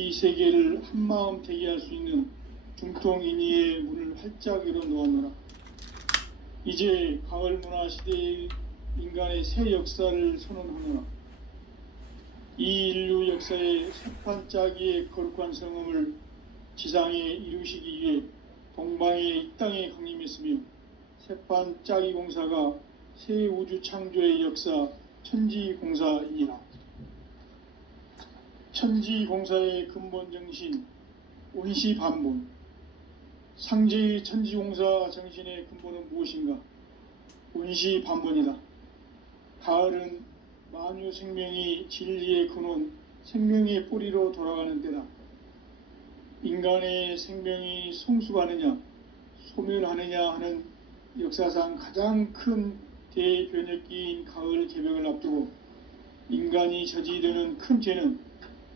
이 세계를 한마음 되게 할 수 있는 중통인의의 문을 활짝 열어 놓았노라. 이제 가을 문화 시대의 인간의 새 역사를 선언하노라. 이 인류 역사의 새판 짜기의 거룩한 성음을 지상에 이루시기 위해 동방의 이 땅에 강림했으며, 새판 짜기 공사가 새 우주 창조의 역사 천지공사이니라. 천지공사의 근본 정신 온시반본. 상제의 천지공사 정신의 근본은 무엇인가? 온시반본이다. 가을은 만유 생명이 진리의 근원, 생명의 뿌리로 돌아가는 때다. 인간의 생명이 성숙하느냐 소멸하느냐 하는 역사상 가장 큰 대변혁기인 가을 개벽을 앞두고 인간이 저지르는 큰 죄는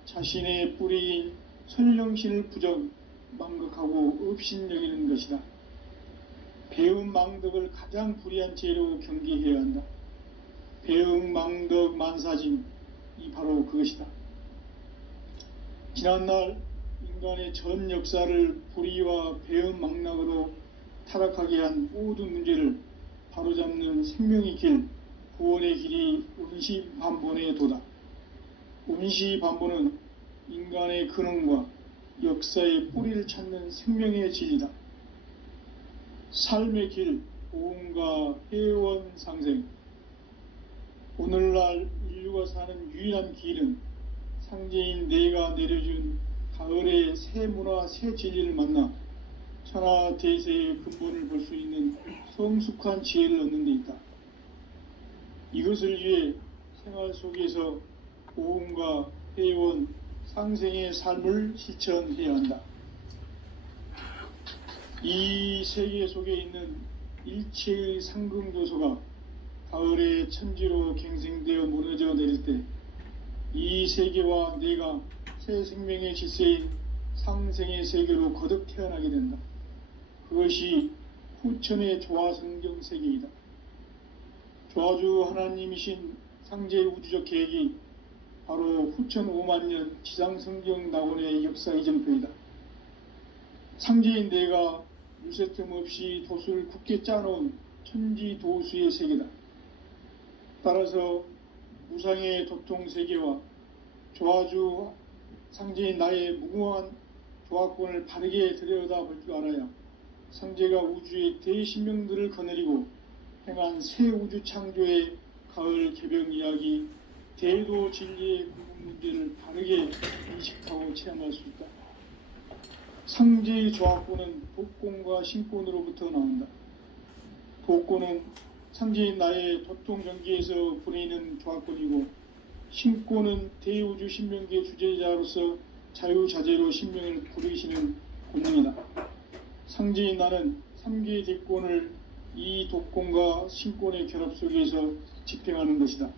자신의 뿌리인 선령신을 부정 망극하고 업신여기는 것이다. 배움 망덕을 가장 불의한 죄로 경계해야 한다. 배움 망덕 만사짐이 바로 그것이다. 지난날 인간의 전 역사를 불의와 배움 망락으로 타락하게 한 모든 문제를 바로잡는 생명의 길, 구원의 길이 온시반본의 도다. 온시반본은 인간의 근원과 역사의 뿌리를 찾는 생명의 진리다. 삶의 길, 보험과 회원 상생. 오늘날 인류가 사는 유일한 길은 상제인 내가 내려준 가을의 새 문화, 새 진리를 만나 천하 대세의 근본을 볼 수 있는 성숙한 지혜를 얻는 데 있다. 이것을 위해 생활 속에서 보험과 회원, 상생의 삶을 실천해야 한다. 이 세계 속에 있는 일체의 상금교소가 가을의 천지로 갱생되어 무너져 내릴 때 이 세계와 내가 새 생명의 질서인 상생의 세계로 거듭 태어나게 된다. 그것이 후천의 조화성경 세계이다. 조화주 하나님이신 상제의 우주적 계획이 바로 후천 5만년 지상성경 낙원의 역사 이정표이다. 상제인 내가 유세틈 없이 도수를 굳게 짜놓은 천지도수의 세계다. 따라서 무상의 도통세계와 조화주 상제인 나의 무궁한 조화권을 바르게 들여다볼 줄 알아야 상제가 우주의 대신명들을 거느리고 행한 새 우주 창조의 가을 개벽 이야기, 대도 진리의 구분 문제를 바르게 인식하고 체험할 수 있다. 상제의 조화권은 독권과 신권으로부터 나온다. 독권은 상제인 나의 도통경계에서 보내는 조화권이고, 신권은 대우주 신명계 주제자로서 자유자재로 신명을 부르시는 권능이다. 상제인 나는 3개의 대권을 이 독권과 신권의 결합 속에서 집행하는 것이다.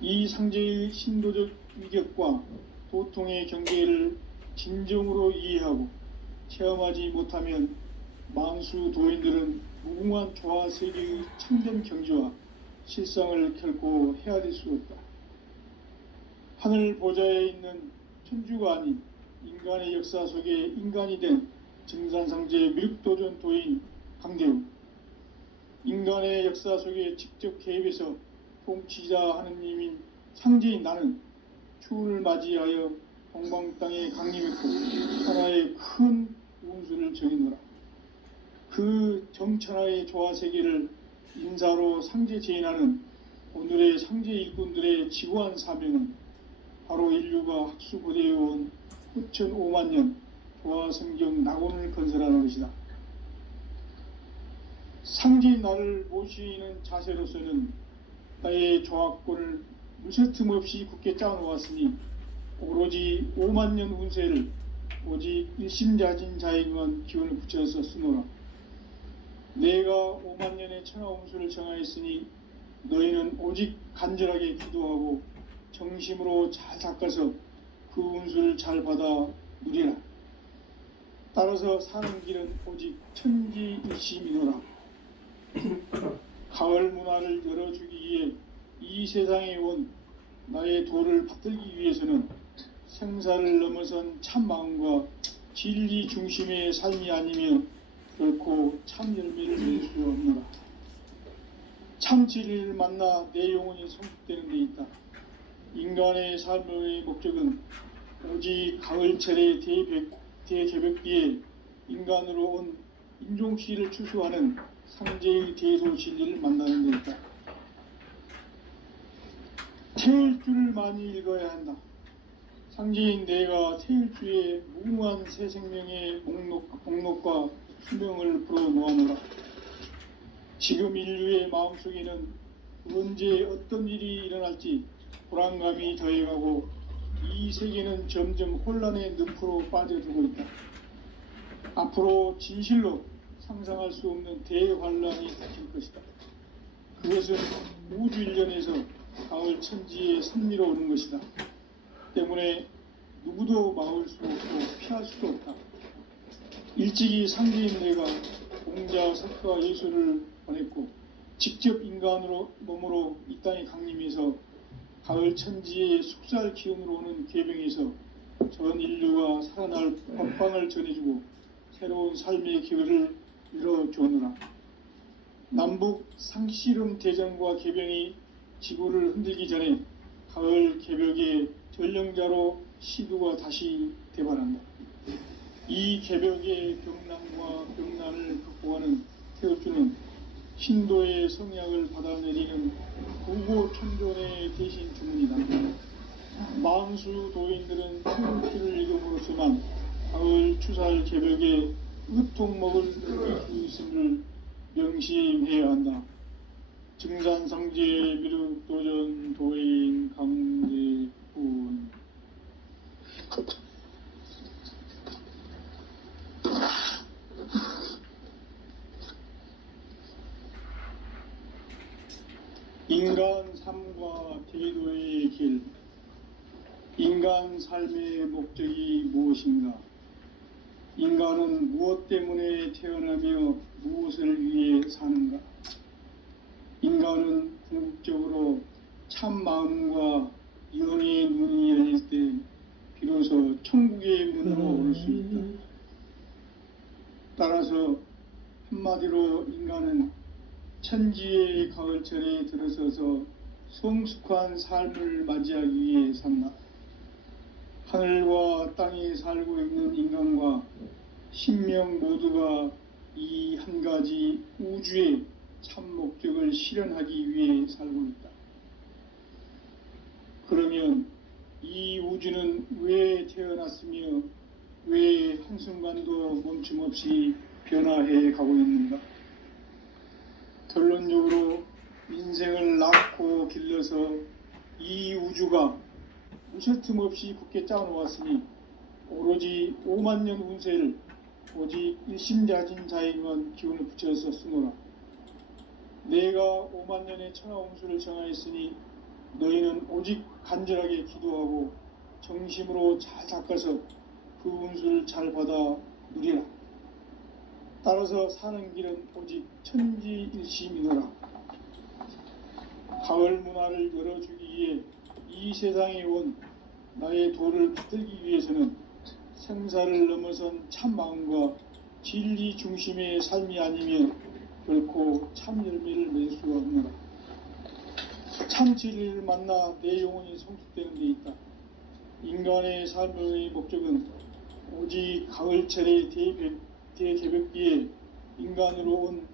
이 상제의 신도적 위격과 도통의 경계를 진정으로 이해하고 체험하지 못하면 만수 도인들은 무궁한 조화세계의 참된 경지와 실상을 결코 헤아릴 수 없다. 하늘 보좌에 있는 천주가 아닌 인간의 역사 속에 인간이 된 증산상제의 미륵도전 도인 강대우, 인간의 역사 속에 직접 개입해서 통치자 하느님인 상제인 나는 추운을 맞이하여 동방 땅에 강림했고 하나의 큰 운수를 정의노라. 그 정천하의 조화세계를 인사로 상제 제인하는 오늘의 상제 일꾼들의 지구한 사명은 바로 인류가 학수고대해온 후천 5만년 조화성경 낙원을 건설하는 것이다. 상제인 나를 모시는 자세로서는 나의 조화권을 무쇠틈 없이 굳게 짜놓았으니 오로지 5만년 운세를 오직 일심자진 자에게만 기운을 붙여서 쓰노라. 내가 5만년의 천하운수를 정하였으니 너희는 오직 간절하게 기도하고 정심으로 잘 닦아서 그 운수를 잘 받아 누리라. 따라서 사는 길은 오직 천지일심이노라. 가을 문화를 열어주기 위해 이 세상에 온 나의 도를 받들기 위해서는 생사를 넘어선 참 마음과 진리 중심의 삶이 아니면 결코 참 열매를 맺을 수 없노라. 참 진리를 만나 내 영혼이 성숙되는 데 있다. 인간의 삶의 목적은 오직 가을철의 대개벽기에 인간으로 온 인종씨를 추수하는 상제의 대도 진리를 만나는 데 있다. 태일주를 많이 읽어야 한다. 상제인 내가 태일주의 무궁한 새 생명의 목록과 수명을 불어놓아노라. 지금 인류의 마음속에는 언제 어떤 일이 일어날지 불안감이 더해가고 이 세계는 점점 혼란의 늪으로 빠져들고 있다. 앞으로 진실로 상상할 수 없는 대환란이 닥칠 것이다. 그것은 우주 일련에서 가을 천지의 섭리로 오는 것이다. 때문에 누구도 막을 수 없고 피할 수도 없다. 일찍이 상제인 내가 공자, 석가, 예수를 보냈고 직접 인간으로 몸으로 이 땅에 강림해서 가을 천지의 숙살 기운으로 오는 계병에서 전 인류가 살아날 법방을 전해주고 새로운 삶의 기회를 열어주었노라. 남북 상씨름 대전과 계병이 지구를 흔들기 전에 가을 개벽의 전령자로 시두가 다시 대발한다. 이 개벽의 병난과 병난을 극복하는 태엽주는 신도의 성약을 받아내리는 구고천존의 대신 주문이다. 망수 도인들은 태엽주를 읽음으로써만 가을 추살 개벽의 으통먹을 느낄 수 있음을 명심해야 한다. 증산상제 미륵도전 도인 강대군. 인간 삶과 대도의 길. 인간 삶의 목적이 무엇인가? 인간은 무엇 때문에 태어나며 무엇을 위해 사는가? 인간은 궁극적으로 참 마음과 영의 눈이 열릴 때 비로소 천국의 문으로 올 수 있다. 따라서 한마디로 인간은 천지의 가을철에 들어서서 성숙한 삶을 맞이하기 위해 산다. 하늘과 땅에 살고 있는 인간과 신명 모두가 이 한 가지 우주의 참 목적을 실현하기 위해 살고 있다. 그러면 이 우주는 왜 태어났으며 왜 한순간도 멈춤없이 변화해 가고 있는가? 결론적으로 인생을 낳고 길러서 이 우주가 무슨 틈 없이 굳게 짜놓았으니 오로지 5만 년 운세를 오직 일심자진 자에게만 기운을 붙여서 쓰노라. 내가 5만 년의 천하 운수를 정하였으니 너희는 오직 간절하게 기도하고 정심으로 잘 닦아서 그 운수를 잘 받아 누리라. 따라서 사는 길은 오직 천지일심이노라. 가을 문화를 열어주기 위해 이 세상에 온 나의 도를 붙들기 위해서는 생사를 넘어선 참 마음과 진리 중심의 삶이 아니면 결코 참 열매를 맺을 수가 없노라. 참 진리를 만나 내 영혼이 성숙되는 데 있다. 인간의 삶의 목적은 오직 가을철의 대개벽기에 인간으로 온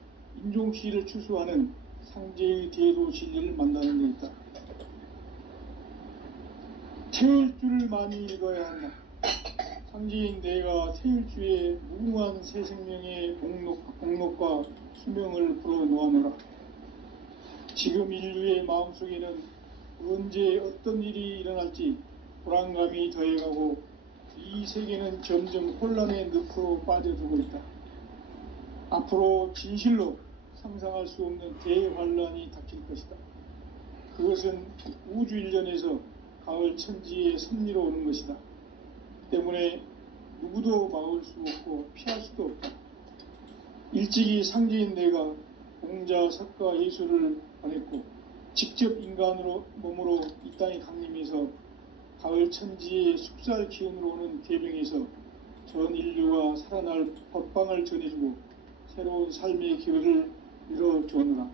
인종씨를 추수하는 상제의 대도 진리를 만나는 데 있다. 태일주를 많이 읽어야 한다. 상제인 내가 태일주의 무궁한 새 생명의 목록과 수명을 불어놓아노라. 지금 인류의 마음속에는 언제 어떤 일이 일어날지 불안감이 더해가고 이 세계는 점점 혼란의 늪으로 빠져들고 있다. 앞으로 진실로 상상할 수 없는 대환란이 닥칠 것이다. 그것은 우주 일련에서 가을 천지의 섭리로 오는 것이다. 때문에 누구도 막을 수 없고 피할 수도 없다. 일찍이 상제인 내가 공자, 석가, 예수를 보냈고 직접 인간으로 몸으로 이 땅에 강림해서 가을 천지의 숙살 기운으로 오는 괴병에서 전 인류가 살아날 법방을 전해주고 새로운 삶의 기회를 열어주었노라.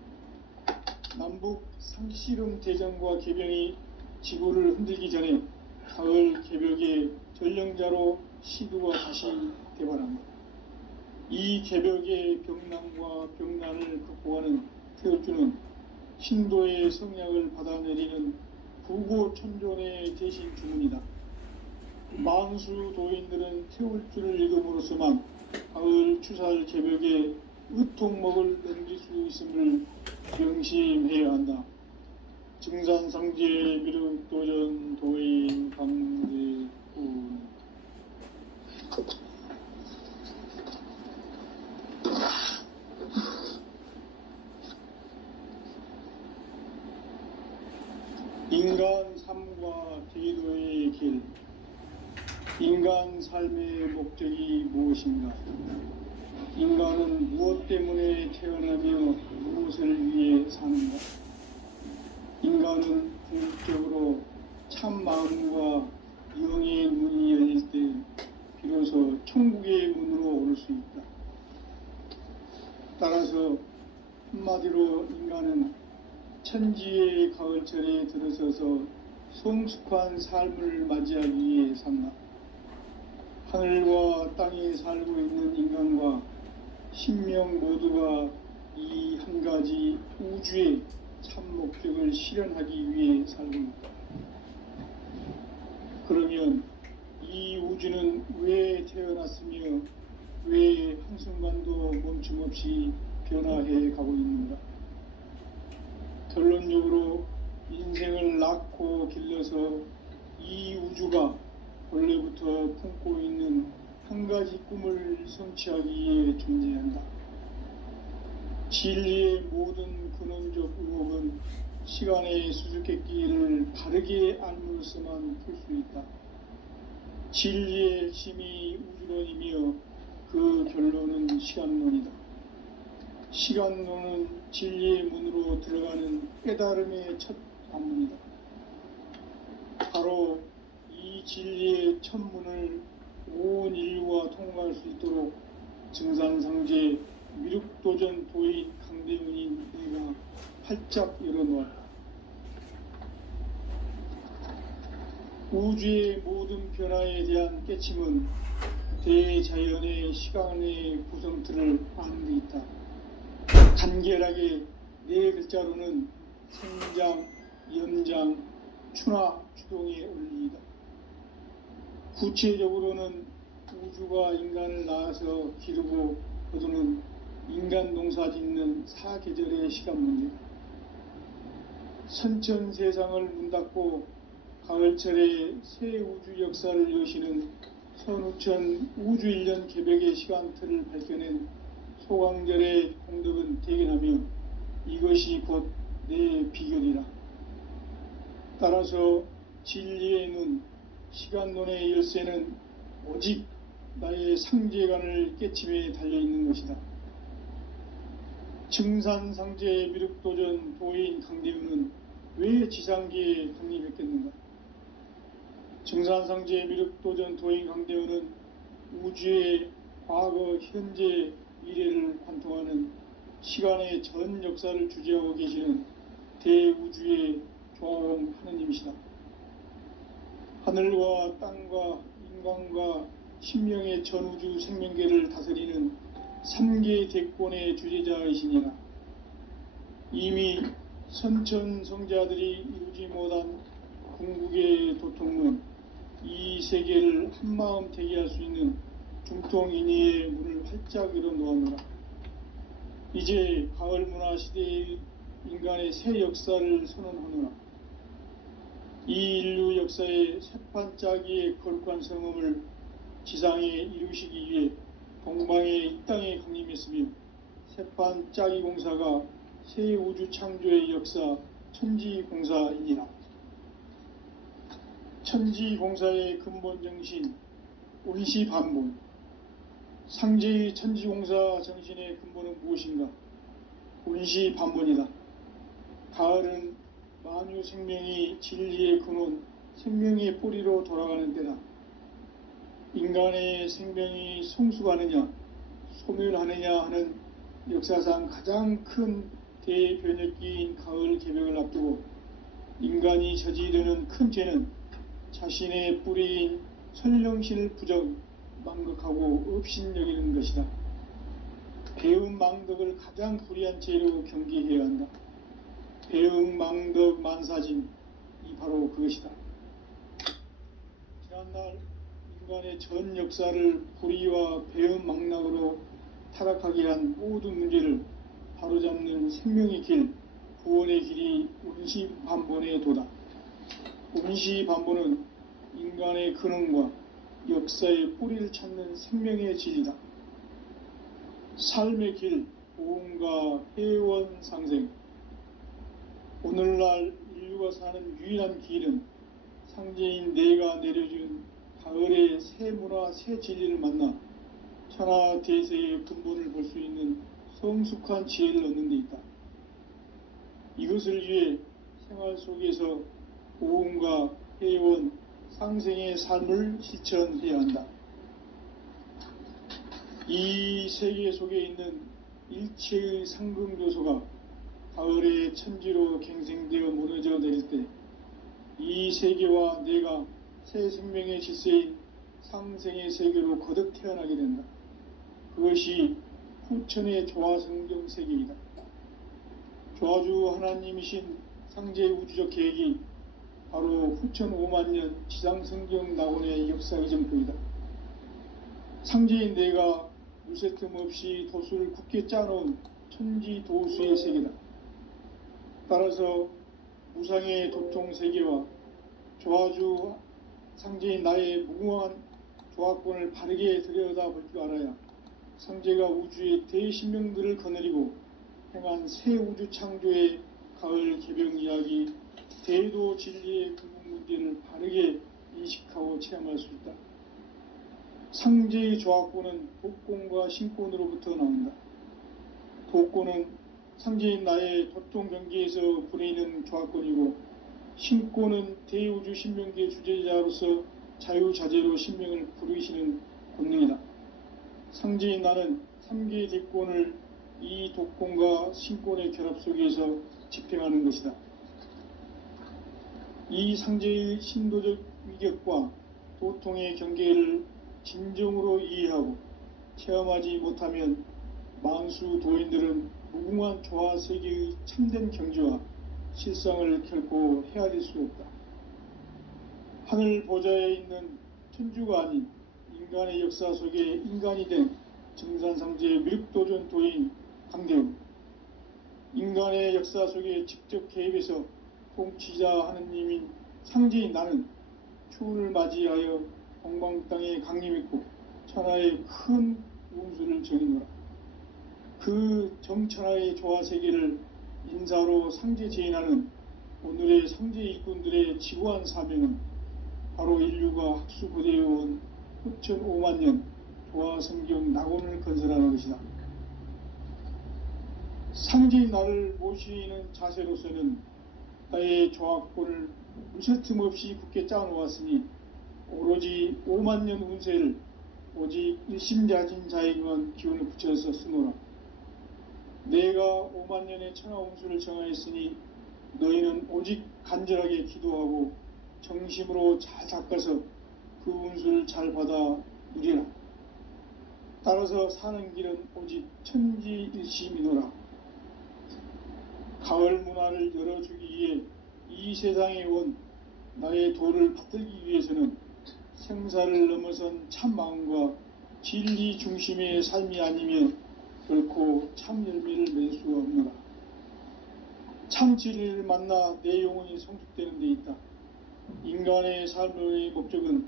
남북 상씨름 대전과 괴병이 지구를 흔들기 전에 가을 개벽의 전령자로 시두가 다시 개발합니다. 이 개벽의 병난과 병난을 극복하는 태울주는 신도의 성약을 받아내리는 부고천존의 대신 주문이다. 망수 도인들은 태울주를 읽음으로써만 가을 추살 개벽의 의통목을 넘길 수 있음을 명심해야 한다. 증산상제 미륵도전 도인 강대군. 인간 삶과 제도의 길. 인간 삶의 목적이 무엇인가? 인간은 무엇 때문에 태어나며 무엇을 위해 사는가? 인간은 궁극적으로 참 마음과 영의 문이 열릴 때 비로소 천국의 문으로 오를 수 있다. 따라서 한마디로 인간은 천지의 가을철에 들어서서 성숙한 삶을 맞이하기 위해 산다. 하늘과 땅에 살고 있는 인간과 신명 모두가 이 한 가지 우주의 참 목적을 실현하기 위해 살고 있다. 그러면 이 우주는 왜 태어났으며 왜 한순간도 멈춤없이 변화해 가고 있는가? 결론적으로 인생을 낳고 길러서 이 우주가 원래부터 품고 있는 한 가지 꿈을 성취하기 위해 존재한다. 진리의 모든 근원적 의혹은 시간의 수수께끼를 바르게 알므로서만 풀 수 있다. 진리의 핵심이 우주론이며 그 결론은 시간론이다. 시간론은 진리의 문으로 들어가는 깨달음의 첫 관문이다. 바로 이 진리의 첫 문을 온 인류가 통과할 수 있도록 증산상제 미륵도전 도인 강대훈인 내가 활짝 열어놓았다. 우주의 모든 변화에 대한 깨침은 대자연의 시간의 구성틀을 아는 데 있다. 간결하게 네 글자로는 생장, 연장, 추나, 추동의 원리이다. 구체적으로는 우주가 인간을 낳아서 기르고 거두는 인간 농사 짓는 사계절의 시간 문제다. 선천 세상을 문 닫고 가을철에 새 우주 역사를 여시는 선우천 우주 1년 개벽의 시간틀을 밝혀낸 소강절의 공덕은 대견하며 이것이 곧 내 비결이라. 따라서 진리의 눈, 시간론의 열쇠는 오직 나의 상제관을 깨침에 달려있는 것이다. 증산상제 미륵도전 도인 강대훈은 왜 지상계에 강림했겠는가? 증산상제 미륵도전 도인 강대훈은 우주의 과거, 현재, 미래를 관통하는 시간의 전 역사를 주재하고 계시는 대우주의 조화원 하느님이시다. 하늘과 땅과 인간과 신명의 전우주 생명계를 다스리는 3계 대권의 주재자이시니라. 이미 선천 성자들이 이루지 못한 궁극의 도통론, 이 세계를 한마음 되게 할 수 있는 중통인의의 문을 활짝 열어놓았노라. 이제 가을 문화 시대의 인간의 새 역사를 선언하노라. 이 인류 역사의 새판짜기의 거룩한 성음을 지상에 이루시기 위해 동방의 이 땅에 강림했으며 새판짜기 공사가 새 우주 창조의 역사 천지공사이니라. 천지공사의 근본 정신 온시반본. 상제의 천지공사 정신의 근본은 무엇인가? 온시반본이다. 가을은 만유 생명이 진리의 근원 생명의 뿌리로 돌아가는 때다. 인간의 생명이 성숙하느냐 소멸하느냐 하는 역사상 가장 큰 대변혁기인 가을 개벽을 앞두고 인간이 저지르는 큰 죄는 자신의 뿌리인 선령신을 망각하고 업신여기는 것이다. 배은망덕을 가장 불의한 죄로 경계해야 한다. 배은망덕 만사진이 바로 그것이다. 지난날 인간의 전 역사를 불의와 배은망락으로 타락하게 한 모든 문제를 바로잡는 생명의 길, 구원의 길이 운시반본의 도다. 운시반본은 인간의 근원과 역사의 뿌리를 찾는 생명의 진리다. 삶의 길, 보험과 회원 상생. 오늘날 인류가 사는 유일한 길은 상제인 내가 내려준 가을의 새 문화, 새 진리를 만나 천하대세의 근본을 볼 수 있는 성숙한 지혜를 얻는 데 있다. 이것을 위해 생활 속에서 보험과 회원, 상생의 삶을 실천해야 한다. 이 세계 속에 있는 일체의 상금 요소가 가을의 천지로 갱생되어 무너져 내릴 때 이 세계와 내가 새 생명의 질서인 상생의 세계로 거듭 태어나게 된다. 그것이 후천의 조화성경 세계이다. 조화주 하나님이신 상제 우주적 계획이 바로 후천 5만년 지상성경 낙원의 역사의 점표이다. 상제인 내가 물새 틈 없이 도수를 굳게 짜놓은 천지 도수의 세계다. 따라서 무상의 도통 세계와 조화주 상제인 나의 무궁한 조화권을 바르게 들여다볼 줄 알아야 상제가 우주의 대신명들을 거느리고 행한 새 우주 창조의 가을 개벽 이야기, 대도 진리의 근본 문제를 바르게 인식하고 체험할 수 있다. 상제의 조화권은 독권과 신권으로부터 나온다. 독권은 상제인 나의 도통 경계에서 부리는 조화권이고, 신권은 대우주 신명기의 주제자로서 자유자재로 신명을 부르시는 권능이다. 상제인 나는 3개의 대권을 이 독권과 신권의 결합 속에서 집행하는 것이다. 이 상제의 신도적 위격과 도통의 경계를 진정으로 이해하고 체험하지 못하면 만수 도인들은 무궁한 조화 세계의 참된 경지와 실상을 결코 헤아릴 수 없다. 하늘 보좌에 있는 천주가 아닌 인간의 역사 속에 인간이 된 정산상제의 미륵도전 도인 강대우, 인간의 역사 속에 직접 개입해서 통치자 하느님인 상제인 나는 추운을 맞이하여 동방 땅에 강림했고 천하의 큰 운수를 정해놓으라. 그 정천하의 조화세계를 인사로 상제 제인하는 오늘의 상제 일꾼들의 지구한 사명은 바로 인류가 학수고대해온 후천 5만년 조화성경 낙원을 건설하는 것이다. 상제인 나를 모시는 자세로서는 나의 조화권을 무쇠틈 없이 굳게 짜놓았으니 오로지 5만년 운세를 오직 일심자진 자에게만 기운을 붙여서 쓰노라. 내가 5만년의 천하 운수를 정하였으니 너희는 오직 간절하게 기도하고 정심으로 잘 닦아서 그 운수를 잘 받아 누리라. 따라서 사는 길은 오직 천지일심이노라. 가을 문화를 열어주기 위해 이 세상에 온 나의 도를 받들기 위해서는 생사를 넘어선 참 마음과 진리 중심의 삶이 아니면 결코 참 열매를 맺을 수가 없노라. 참 진리를 만나 내 영혼이 성숙되는 데 있다. 인간의 삶의 목적은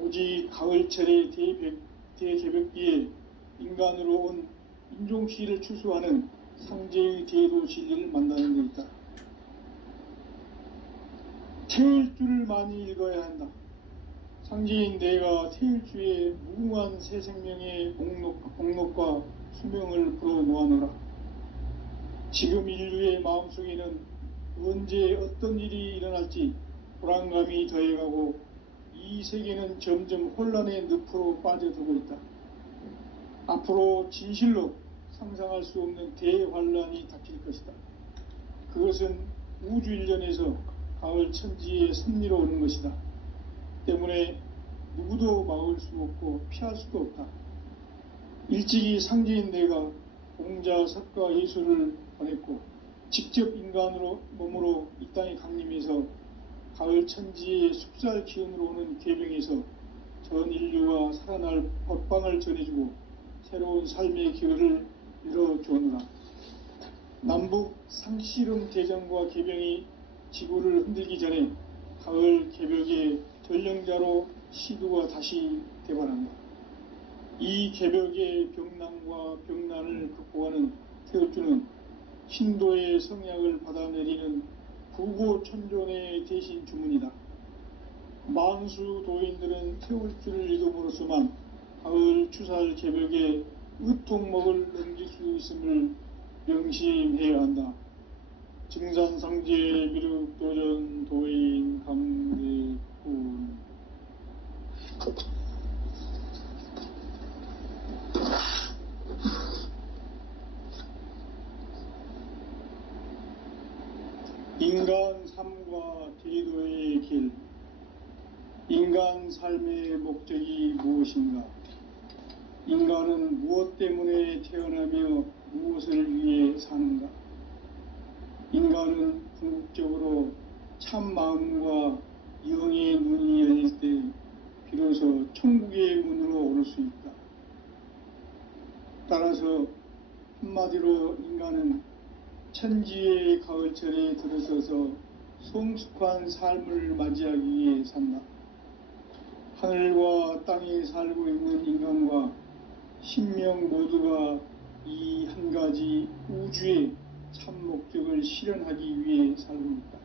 오직 가을철의 대개벽기에 인간으로 온 인종시를 추수하는 상제의 대도 진리를 만나는 데 있다. 태일주를 많이 읽어야 한다. 상제인 내가 태일주의 무궁한 새 생명의 목록과 수명을 불어놓아노라. 지금 인류의 마음속에는 언제 어떤 일이 일어날지 불안감이 더해가고 이 세계는 점점 혼란의 늪으로 빠져들고 있다. 앞으로 진실로 상상할 수 없는 대환란이 닥칠 것이다. 그것은 우주 일련에서 가을 천지의 섭리로 오는 것이다. 때문에 누구도 막을 수 없고 피할 수도 없다. 일찍이 상제인 내가 공자, 석가, 예수를 보냈고 직접 인간으로 몸으로 이 땅에 강림해서 가을 천지의 숙살 기운으로 오는 계병에서 전 인류가 살아날 법방을 전해주고 새로운 삶의 기회를 열어주었노라. 남북 상씨름 대전과 계병이 지구를 흔들기 전에 가을 개벽의 전령자로 시두가 다시 대발한다. 이 개벽의 병난과 병난을 극복하는 태엽주는 신도의 성약을 받아내리는 부고천존의 대신 주문이다. 만수 도인들은 태울주를 이름으로서만 가을 추살 개벽의 의통목을 넘길 수 있음을 명심해야 한다. 증산상제 미륵도전 도인 강대군. 인간 삶과 대도의 길. 인간 삶의 목적이 무엇인가? 인간은 무엇 때문에 태어나며 무엇을 위해 사는가? 인간은 궁극적으로 참 마음과 영의 눈이 열릴 때 비로소 천국의 문으로 오를 수 있다. 따라서 한마디로 인간은 천지의 가을철에 들어서서 성숙한 삶을 맞이하기 위해 산다. 하늘과 땅에 살고 있는 인간과 신명 모두가 이 한 가지 우주의 참 목적을 실현하기 위해 살고 있다.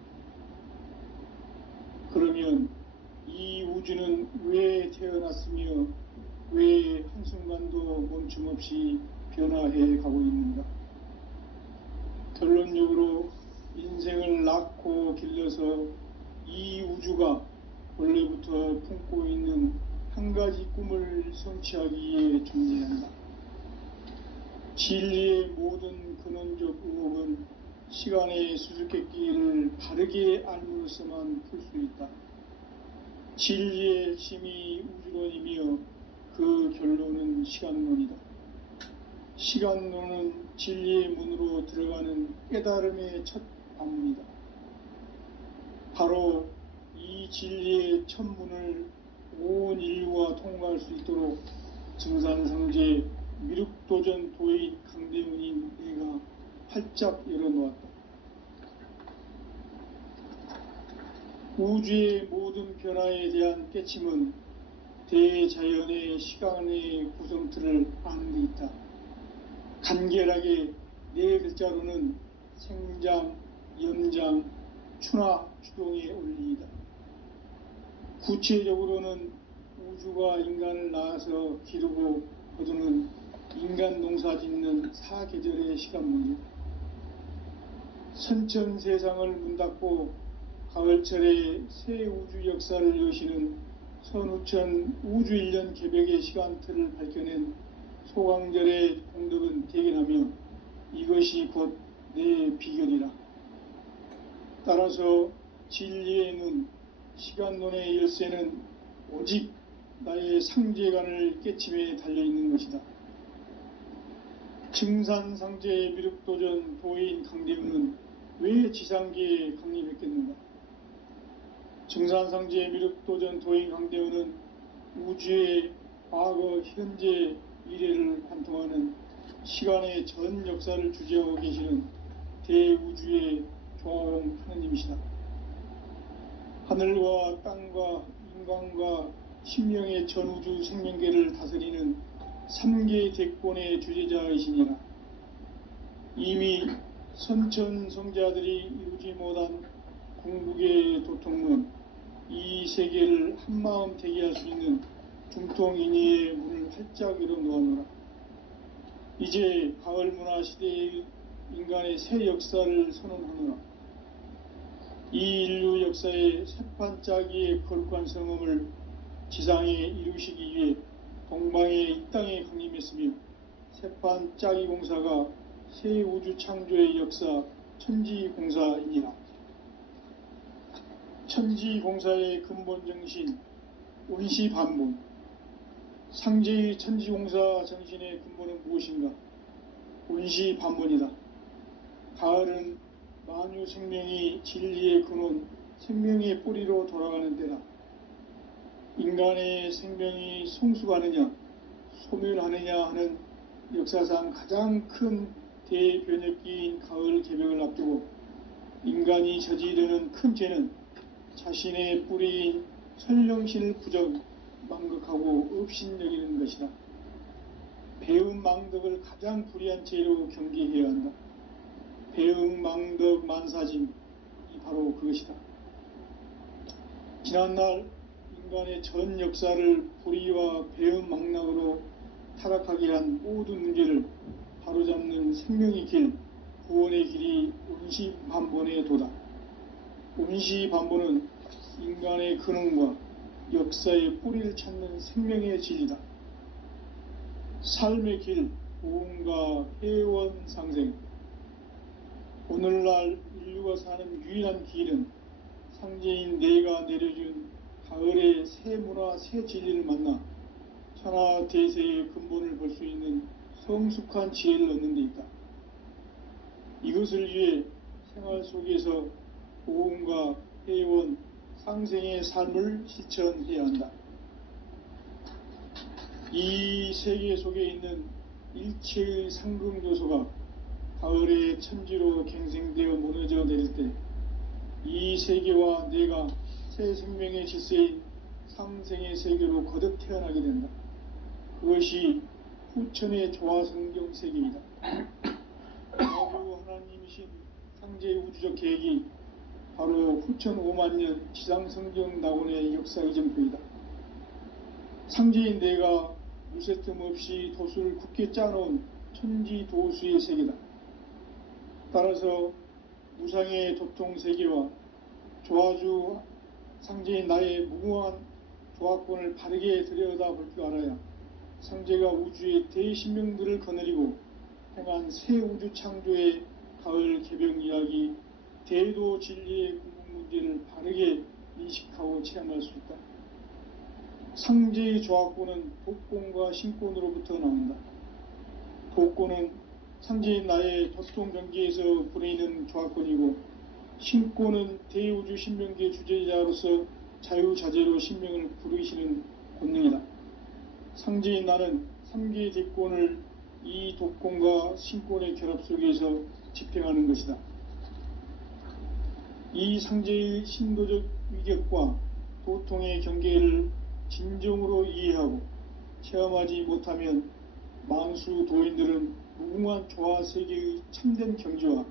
그러면 이 우주는 왜 태어났으며 왜 한순간도 멈춤없이 변화해 가고 있는가? 결론적으로 인생을 낳고 길러서 이 우주가 원래부터 품고 있는 한 가지 꿈을 성취하기 위해 존재한다. 진리의 모든 근원적 의혹은 시간의 수수께끼를 바르게 알므로서만 풀 수 있다. 진리의 핵심이 우주론이며 그 결론은 시간론이다. 시간론은 진리의 문으로 들어가는 깨달음의 첫 방문이다. 바로 이 진리의 첫 문을 온 인류가 통과할 수 있도록 증산상제 미륵도전 도인 강대훈인 내가 활짝 열어놓았다. 우주의 모든 변화에 대한 깨침은 대자연의 시간의 구성틀을 아는 데 있다. 간결하게 네 글자로는 생장, 염장, 추나, 추동의 원리이다. 구체적으로는 우주가 인간을 낳아서 기르고 거두는 인간 농사 짓는 사계절의 시간문이다. 선천 세상을 문 닫고 가을철에 새 우주 역사를 여시는 선우천 우주 일년 개벽의 시간틀을 밝혀낸 소강절의 공덕은 대견하며 이것이 곧 내 비결이라. 따라서 진리의 눈, 시간론의 열쇠는 오직 나의 상제관을 깨침에 달려있는 것이다. 증산상제 미륵도전 도인 강대훈은 왜 지상계에 강림했겠는가? 증산상제 미륵도전 도인 강대훈은 우주의 과거, 현재, 미래를 관통하는 시간의 전 역사를 주재하고 계시는 대우주의 조화용 하느님이시다. 하늘과 땅과 인간과 신명의 전우주 생명계를 다스리는 3개 대권의 주제자이시니라. 이미 선천성자들이 이루지 못한 궁극의 도통론, 이 세계를 한마음 되게 할 수 있는 중통인의의 문을 활짝 열어놓아노라. 이제 가을 문화 시대의 인간의 새 역사를 선언하노라. 이 인류 역사의 새판짜기의 거룩한 성음을 지상에 이루시기 위해 동방의 이 땅에 강림했으며 새판짜기 공사가 새 우주 창조의 역사 천지공사이니라. 천지공사의 근본 정신 운시반본. 상제의 천지공사 정신의 근본은 무엇인가? 운시반본이다. 가을은 만유 생명이 진리의 근원, 생명의 뿌리로 돌아가는 때다. 인간의 생명이 성숙하느냐, 소멸하느냐 하는 역사상 가장 큰 대변혁기인 가을 개벽을 앞두고 인간이 저지르는 큰 죄는 자신의 뿌리인 선령신을 부정, 망극하고 업신여기는 것이다. 배음 망덕을 가장 불의한 죄로 경계해야 한다. 배음 망덕 만사짐이 바로 그것이다. 지난날 인간의 전 역사를 불의와 배음 망락으로 타락하게 한 모든 문제를 바로잡는 생명의 길, 구원의 길이 운시반본의 도다. 운시반본은 인간의 근원과 역사의 뿌리를 찾는 생명의 진리다. 삶의 길, 보험과 회원 상생. 오늘날 인류가 사는 유일한 길은 상제인 내가 내려준 가을의 새 문화, 새 진리를 만나 천하 대세의 근본을 볼 수 있는 성숙한 지혜를 얻는 데 있다. 이것을 위해 생활 속에서 보험과 회원, 상생의 삶을 실천해야 한다. 이 세계 속에 있는 일체의 상승요소가 가을의 천지로 갱생되어 무너져 내릴 때 이 세계와 내가 새 생명의 질서인 상생의 세계로 거듭 태어나게 된다. 그것이 후천의 조화성경 세계이다. 바로 하나님이신 상제의 우주적 계획이 바로 후천 5만 년 지상성경 낙원의 역사 이정표이다. 상제인 내가 무쇠틈 없이 도수를 굳게 짜놓은 천지도수의 세계다. 따라서 무상의 도통세계와 조화주 상제인 나의 무궁한 조화권을 바르게 들여다볼 줄 알아야 상제가 우주의 대신명들을 거느리고 행한 새 우주 창조의 가을 개벽 이야기, 대도 진리의 궁극 문제를 바르게 인식하고 체험할 수 있다. 상제의 조화권은 독권과 신권으로부터 나온다. 독권은 상제인 나의 도통 경계에서 부리는 조화권이고, 신권은 대우주 신명계 주제자로서 자유자재로 신명을 부르시는 권능이다. 상제인 나는 3개 대권을 이 독권과 신권의 결합 속에서 집행하는 것이다. 이 상제의 신도적 위격과 도통의 경계를 진정으로 이해하고 체험하지 못하면 만수 도인들은 무궁한 조화 세계의 참된 경지와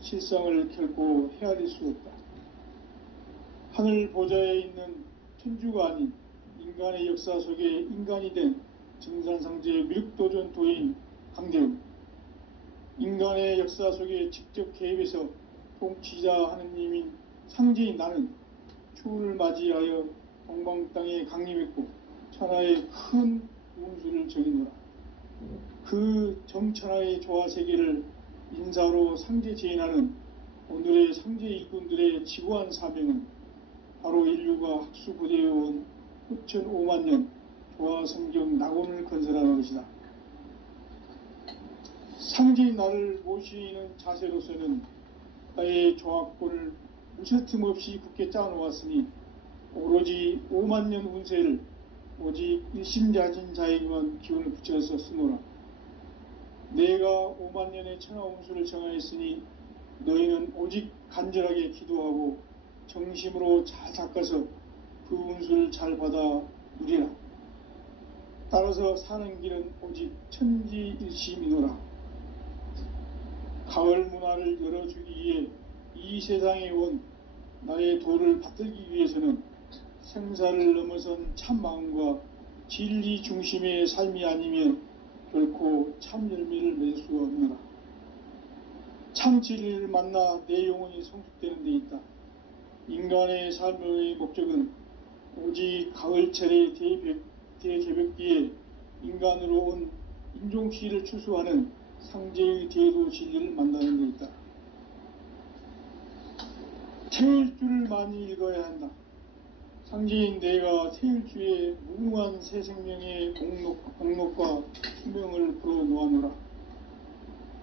실상을 결코 헤아릴 수 없다. 하늘 보좌에 있는 천주가 아닌 인간의 역사 속에 인간이 된 증산상제의 미륵도전 도인 강대우, 인간의 역사 속에 직접 개입해서 통치자 하느님인 상제인 나는 추후를 맞이하여 동방 땅에 강림했고 천하의 큰 운수를 적이노라. 그 정천하의 조화세계를 인사로 상제 제인하는 오늘의 상제 일꾼들의 지고한 사명은 바로 인류가 학수고대해온 후천 5만 년 조화성경 낙원을 건설하는 것이다. 상제인 나를 모시는 자세로서는 나의 조화권을 무쇠틈 없이 굳게 짜놓았으니 오로지 5만 년 운세를 오직 일심자진 자에게만 기운을 붙여서 쓰노라. 내가 5만 년의 천하 운수를 정하였으니 너희는 오직 간절하게 기도하고 정심으로 잘 닦아서 그 운수를 잘 받아 누리라. 따라서 사는 길은 오직 천지일심이노라. 가을 문화를 열어주기 위해 이 세상에 온 나의 도를 받들기 위해서는 생사를 넘어선 참 마음과 진리 중심의 삶이 아니면 결코 참 열매를 맺을 수가 없노라. 참 진리를 만나 내 영혼이 성숙되는 데 있다. 인간의 삶의 목적은 오직 가을철의 대개벽기에 인간으로 온 인종피해를 추수하는 상제의 대도 진리를 만나는 데 있다. 태일주를 많이 읽어야 한다. 상제인 내가 태일주의 무궁한 새 생명의 공록과 수명을 풀어놓아노라.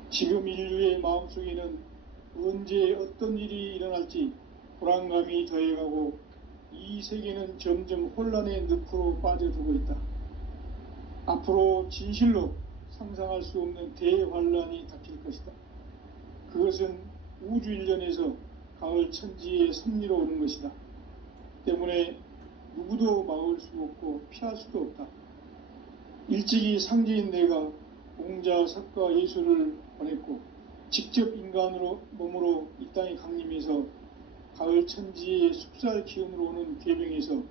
지금 인류의 마음속에는 언제 어떤 일이 일어날지 불안감이 더해가고 이 세계는 점점 혼란의 늪으로 빠져들고 있다. 앞으로 진실로 상상할 수 없는 대환란이 닥칠 것이다. 그것은 우주 일련에서 가을 천지의 섭리로 오는 것이다. 때문에 누구도 막을 수 없고 피할 수도 없다. 일찍이 상제인 내가 공자, 석가, 예수를 보냈고 직접 인간으로 몸으로 이 땅에 강림해서 가을 천지의 숲살 기운으로 오는 괴병에서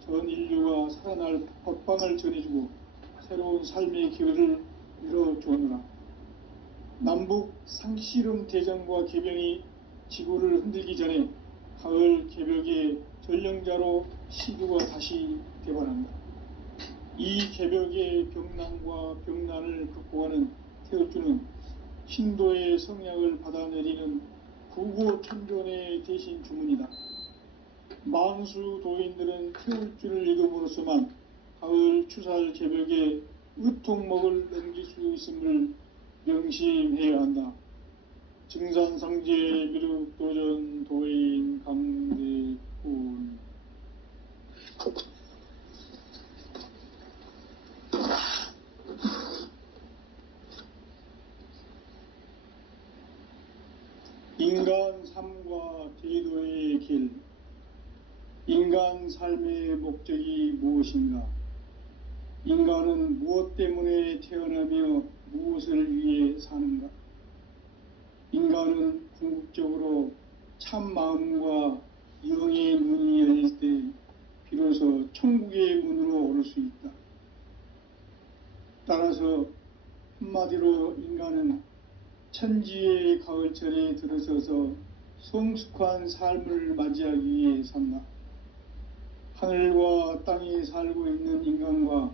전 인류가 살아날 법방을 전해주고 새로운 삶의 기회를 열어주오노라. 남북 상씨름 대전과 개병이 지구를 흔들기 전에 가을 개벽의 전령자로 시주가 다시 대반한다. 이 개벽의 병난과 병난을 극복하는 태울주는 신도의 성약을 받아내리는 구고천존의 대신 주문이다. 만수 도인들은 태울주를 읽음으로써만 가을 추살 개벽에 의통목을 넘길 수 있음을 명심해야 한다. 증산상제 미륵도전 도인 강대훈. 인간 삶과 제도의 길. 인간 삶의 목적이 무엇인가? 인간은 무엇 때문에 태어나며 무엇을 위해 사는가? 인간은 궁극적으로 참 마음과 영의 문이 열릴 때 비로소 천국의 문으로 오를 수 있다. 따라서 한마디로 인간은 천지의 가을철에 들어서서 성숙한 삶을 맞이하기 위해 산다. 하늘과 땅에 살고 있는 인간과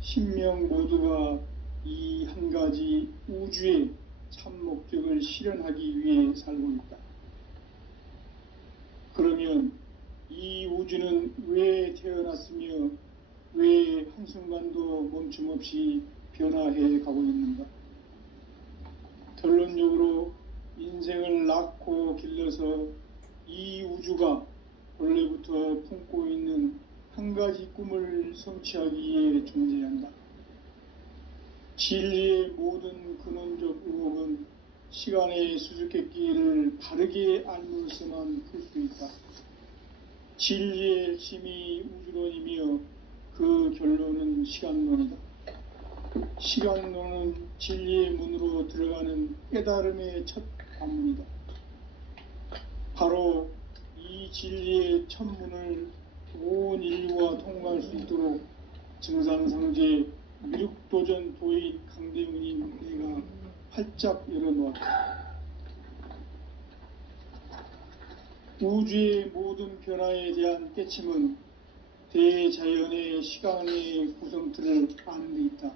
신명 모두가 이 한 가지 우주의 참 목적을 실현하기 위해 살고 있다. 그러면 이 우주는 왜 태어났으며 왜 한순간도 멈춤 없이 변화해 가고 있는가? 결론적으로 인생을 낳고 길러서 이 우주가 원래부터 품고 있는 한 가지 꿈을 성취하기 위해 존재한다. 진리의 모든 근원적 의혹은 시간의 수수께끼를 바르게 알므로서만 풀 수 있다. 진리의 핵심이 우주론이며 그 결론은 시간론이다. 시간론은 진리의 문으로 들어가는 깨달음의 첫 관문이다. 바로 이 진리의 첫 문을 온 인류가 통과할 수 있도록 증산상제 미륵도전 도인 강대훈인 내가 활짝 열어놓았다. 우주의 모든 변화에 대한 깨침은 대자연의 시간의 구성틀을 아는 데 있다.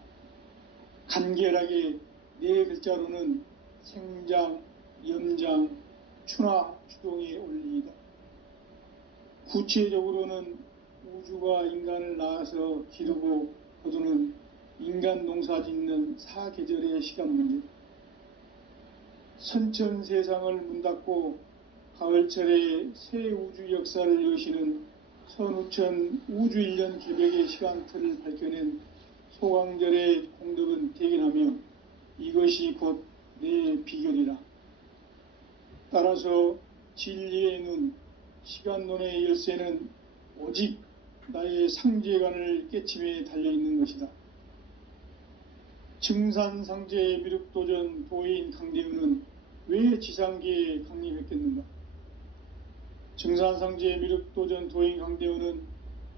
간결하게 네 글자로는 생장, 염장, 추나, 추동의 원리이다. 구체적으로는 우주가 인간을 낳아서 기르고 거두는 인간 농사 짓는 사계절의 시간 문제. 선천 세상을 문 닫고 가을철에 새 우주 역사를 여시는 선우천 우주 일년 개벽의 시간틀을 밝혀낸 소강절의 공덕은 대견하며 이것이 곧 내 비결이라. 따라서 진리의 눈, 시간론의 열쇠는 오직 나의 상제관을 깨침에 달려있는 것이다. 증산상제 미륵도전 도인 강대훈은 왜 지상계에 강림했겠는가? 증산상제 미륵도전 도인 강대훈은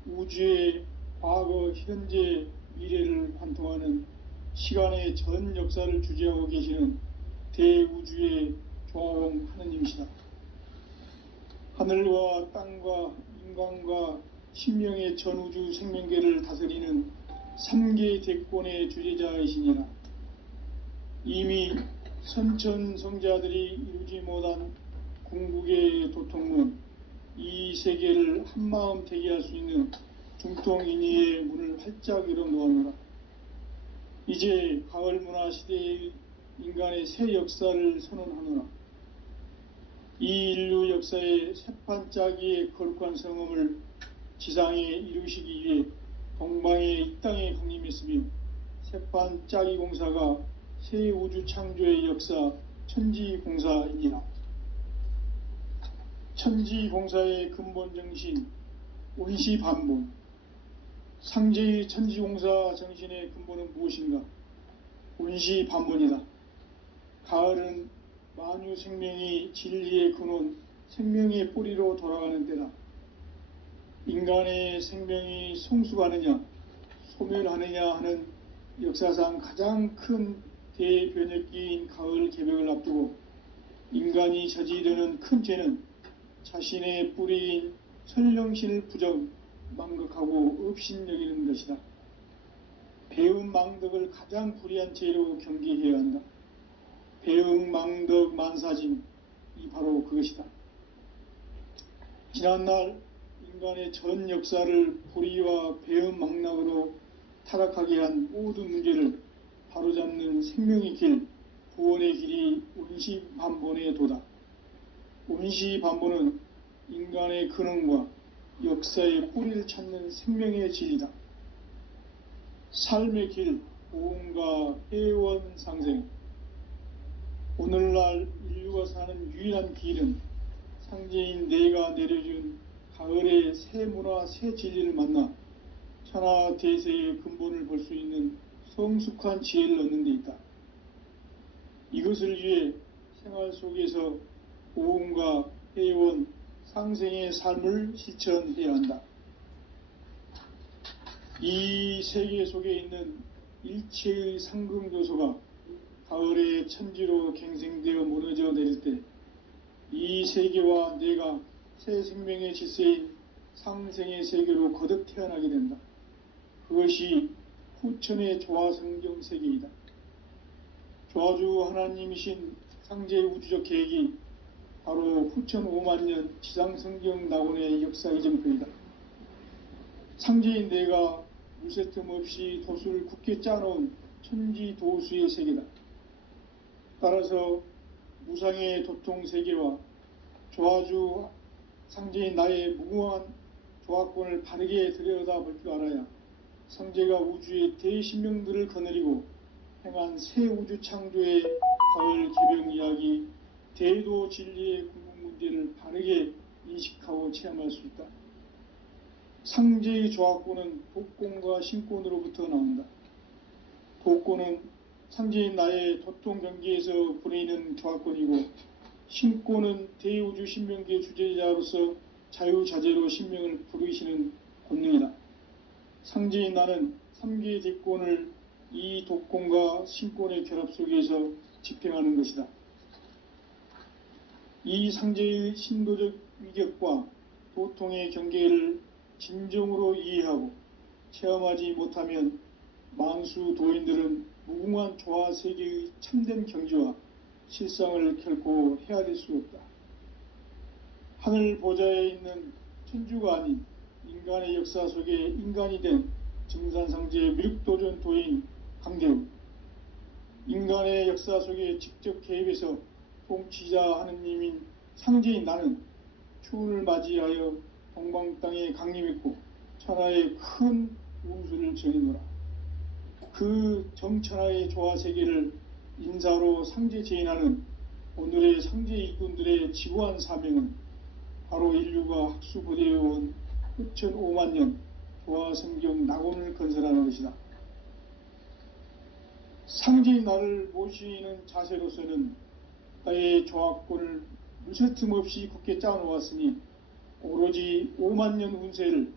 우주의 과거, 현재, 미래를 관통하는 시간의 전 역사를 주재하고 계시는 대우주의 조화홍 하느님이시다. 하늘과 땅과 인간과 신명의 전우주 생명계를 다스리는 3계 대권의 주재자이시니라. 이미 선천성자들이 이루지 못한 궁극의 도통문, 이 세계를 한마음 되게 할 수 있는 중통인의의 문을 활짝 열어놓아노라. 이제 가을 문화 시대의 인간의 새 역사를 선언하노라. 이 인류 역사의 새판짜기의 거룩한 성음을 지상에 이루시기 위해 동방의 이 땅에 강림했으며, 새판짜기 공사가 새 우주 창조의 역사 천지공사이니라. 천지공사의 근본 정신 원시반본, 상제의 천지공사 정신의 근본은 무엇인가? 원시반본이다. 가을은 만유 생명이 진리의 근원, 생명의 뿌리로 돌아가는 때다. 인간의 생명이 성숙하느냐 소멸하느냐 하는 역사상 가장 큰 대변혁기인 가을 개벽을 앞두고 인간이 저지르는 큰 죄는 자신의 뿌리인 설령신을 부정, 망극하고 업신여기는 것이다. 배음 망덕을 가장 불의한 죄로 경계해야 한다. 배음 망덕 만사짐이 바로 그것이다. 지난날 인간의 전 역사를 불의와 배음 망락으로 타락하게 한 모든 문제를 바로잡는 생명의 길, 구원의 길이 원시반본의 도다. 원시반본은 인간의 근원과 역사의 뿌리를 찾는 생명의 진리다. 삶의 길, 보험과 회원 상생. 오늘날 인류가 사는 유일한 길은 상제인 내가 내려준 가을의 새 문화, 새 진리를 만나 천하 대세의 근본을 볼 수 있는 성숙한 지혜를 얻는 데 있다. 이것을 위해 생활 속에서 보험과 회원, 상생의 삶을 실천해야 한다. 이 세계 속에 있는 일체의 상금 요소가 가을의 천지로 갱생되어 무너져 내릴 때 이 세계와 내가 새 생명의 질서인 상생의 세계로 거듭 태어나게 된다. 그것이 후천의 조화성경 세계이다. 조화주 하나님이신 상제의 우주적 계획이 바로 후천 5만년 지상성경 낙원의 역사 이정표이다. 상제인 내가 물새 틈 없이 도수를 굳게 짜놓은 천지도수의 세계다. 따라서 무상의 도통 세계와 조화주 상제인 나의 무궁한 조화권을 바르게 들여다볼 줄 알아야 상제가 우주의 대신명들을 거느리고 행한 새 우주 창조의 가을 개벽 이야기, 대도 진리의 궁극 문제를 바르게 인식하고 체험할 수 있다. 상제의 조화권은 독권과 신권으로부터 나온다. 독권은 상제인 나의 도통 경계에서 부리는 조화권이고, 신권은 대우주 신명계 주제자로서 자유자재로 신명을 부르시는 권능이다. 상제인 나는 3계 대권을 이 독권과 신권의 결합 속에서 집행하는 것이다. 이 상제의 신도적 위격과 도통의 경계를 진정으로 이해하고 체험하지 못하면 만수 도인들은 무궁한 조화 세계의 참된 경지와 실상을 결코 헤아릴 수 없다. 하늘 보좌에 있는 천주가 아닌 인간의 역사 속에 인간이 된 증산상제의 미륵도전 도인 강대우, 인간의 역사 속에 직접 개입해서 통치자 하느님인 상제인 나는 추운을 맞이하여 동방 땅에 강림했고 천하의 큰 운수를 전해노라. 그 정천하의 조화 세계를 인사로 상제 제인하는 오늘의 상제 일꾼들의 지구한 사명은 바로 인류가 학수부대해온 후천 5만년 조화 성경 낙원을 건설하는 것이다. 상제인 나를 모시는 자세로서는 나의 조화권을 무쇠틈 없이 굳게 짜놓았으니 오로지 5만년 운세를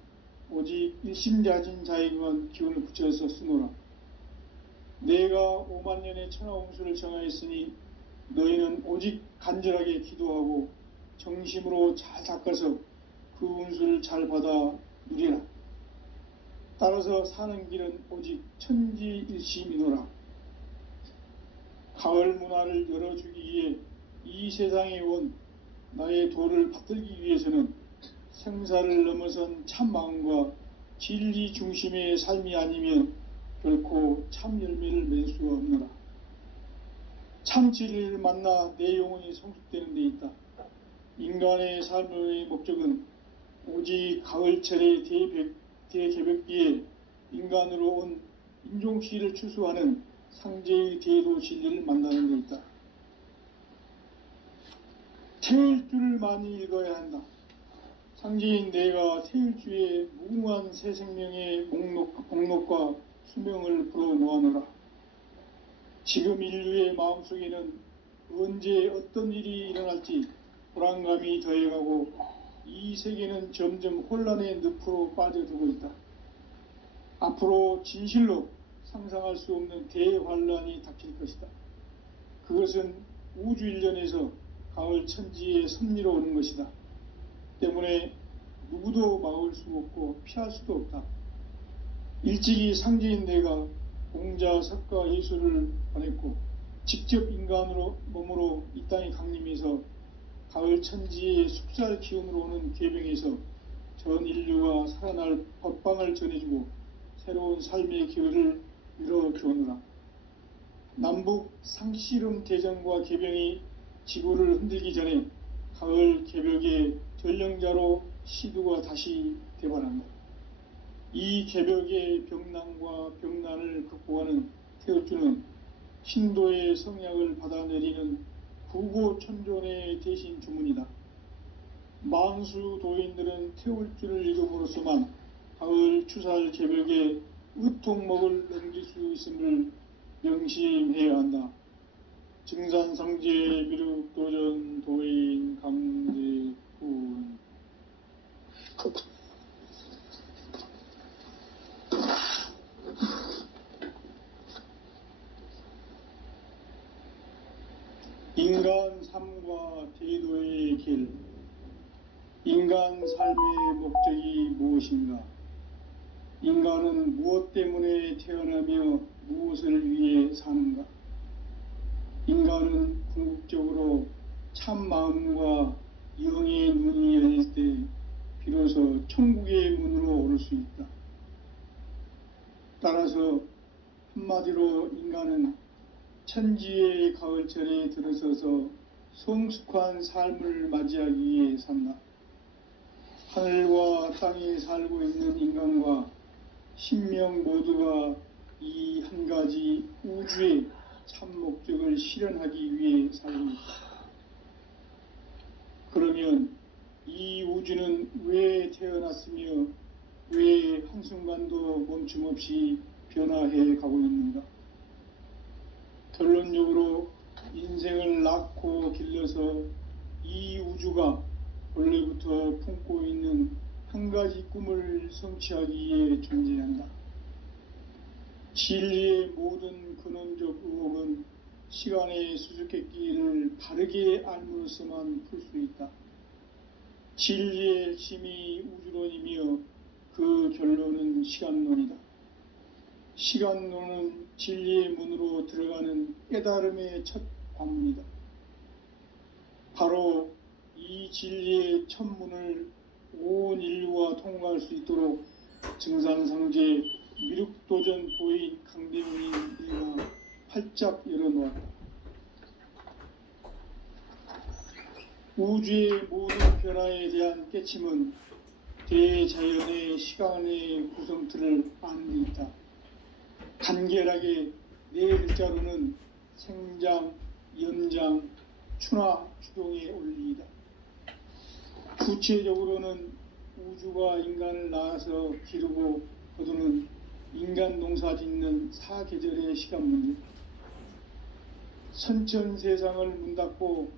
오직 일심자진 자에게만 기운을 붙여서 쓰노라. 내가 5만년의 천하 운수를 정하였으니 너희는 오직 간절하게 기도하고 정심으로 잘 닦아서 그 운수를 잘 받아 누리라. 따라서 사는 길은 오직 천지일심이노라. 가을 문화를 열어주기 위해 이 세상에 온 나의 도를 받들기 위해서는 생사를 넘어선 참 마음과 진리 중심의 삶이 아니면 결코 참 열매를 맺을 수가 없노라. 참 진리를 만나 내 영혼이 성숙되는 데 있다. 인간의 삶의 목적은 오직 가을철의 대개벽기에 인간으로 온 인종씨를 추수하는 상제의 대도 진리를 만나는 데 있다. 태일 줄을 많이 읽어야 한다. 상제인 내가 태일주의 무궁한 새 생명의 목록과 수명을 불어모아노라. 지금 인류의 마음속에는 언제 어떤 일이 일어날지 불안감이 더해가고 이 세계는 점점 혼란의 늪으로 빠져들고 있다. 앞으로 진실로 상상할 수 없는 대환란이 닥칠 것이다. 그것은 우주 일련에서 가을 천지의 섭리로 오는 것이다. 때문에 누구도 막을 수 없고 피할 수도 없다. 일찍이 상제인 내가 공자, 석가, 예수를 보냈고 직접 인간으로 몸으로 이 땅에 강림해서 가을 천지의 숙살 기운으로 오는 계병에서 전 인류가 살아날 법방을 전해주고 새로운 삶의 기회를 열어주오노라. 남북 상씨름 대전과 계병이 지구를 흔들기 전에 가을 개벽의 전령자로 시두가 다시 대발한다. 이 개벽의 병난과 병난을 극복하는 태울주는 신도의 성약을 받아내리는 구고천존의 대신 주문이다. 만수 도인들은 태울주를 읽음으로써만 가을 추살 개벽의 의통목을 넘길 수 있음을 명심해야 한다. 증산상제 미륵도전 도인 강제군. 인간 삶과 대도의 길. 인간 삶의 목적이 무엇인가? 인간은 무엇 때문에 태어나며 무엇을 위해 사는가? 인간은 궁극적으로 참 마음과 영의 눈이 열릴 때 비로소 천국의 문으로 오를 수 있다. 따라서 한마디로 인간은 천지의 가을철에 들어서서 성숙한 삶을 맞이하기 위해 산다. 하늘과 땅에 살고 있는 인간과 신명 모두가 이 한 가지 우주의 참 목적을 실현하기 위해 살고 있다. 그러면 이 우주는 왜 태어났으며 왜 한순간도 멈춤 없이 변화해 가고 있는가? 결론적으로 인생을 낳고 길러서 이 우주가 원래부터 품고 있는 한 가지 꿈을 성취하기 위해 존재한다. 진리의 모든 근원적 의혹은 시간의 수수께끼를 바르게 알므로서만 풀 수 있다. 진리의 핵심이 우주론이며 그 결론은 시간론이다. 시간론은 진리의 문으로 들어가는 깨달음의 첫 관문이다. 바로 이 진리의 첫 문을 온 인류가 통과할 수 있도록 증산상제 미륵도전 도인 강대문이 내가 활짝 열어놓았다. 우주의 모든 변화에 대한 깨침은 대자연의 시간의 구성틀을 아는 데 있다. 간결하게 네 글자로는 생장, 연장, 추나 추동의 원리이다. 구체적으로는 우주가 인간을 낳아서 기르고 거두는 인간 농사 짓는 사계절의 시간 문제. 선천 세상을 문 닫고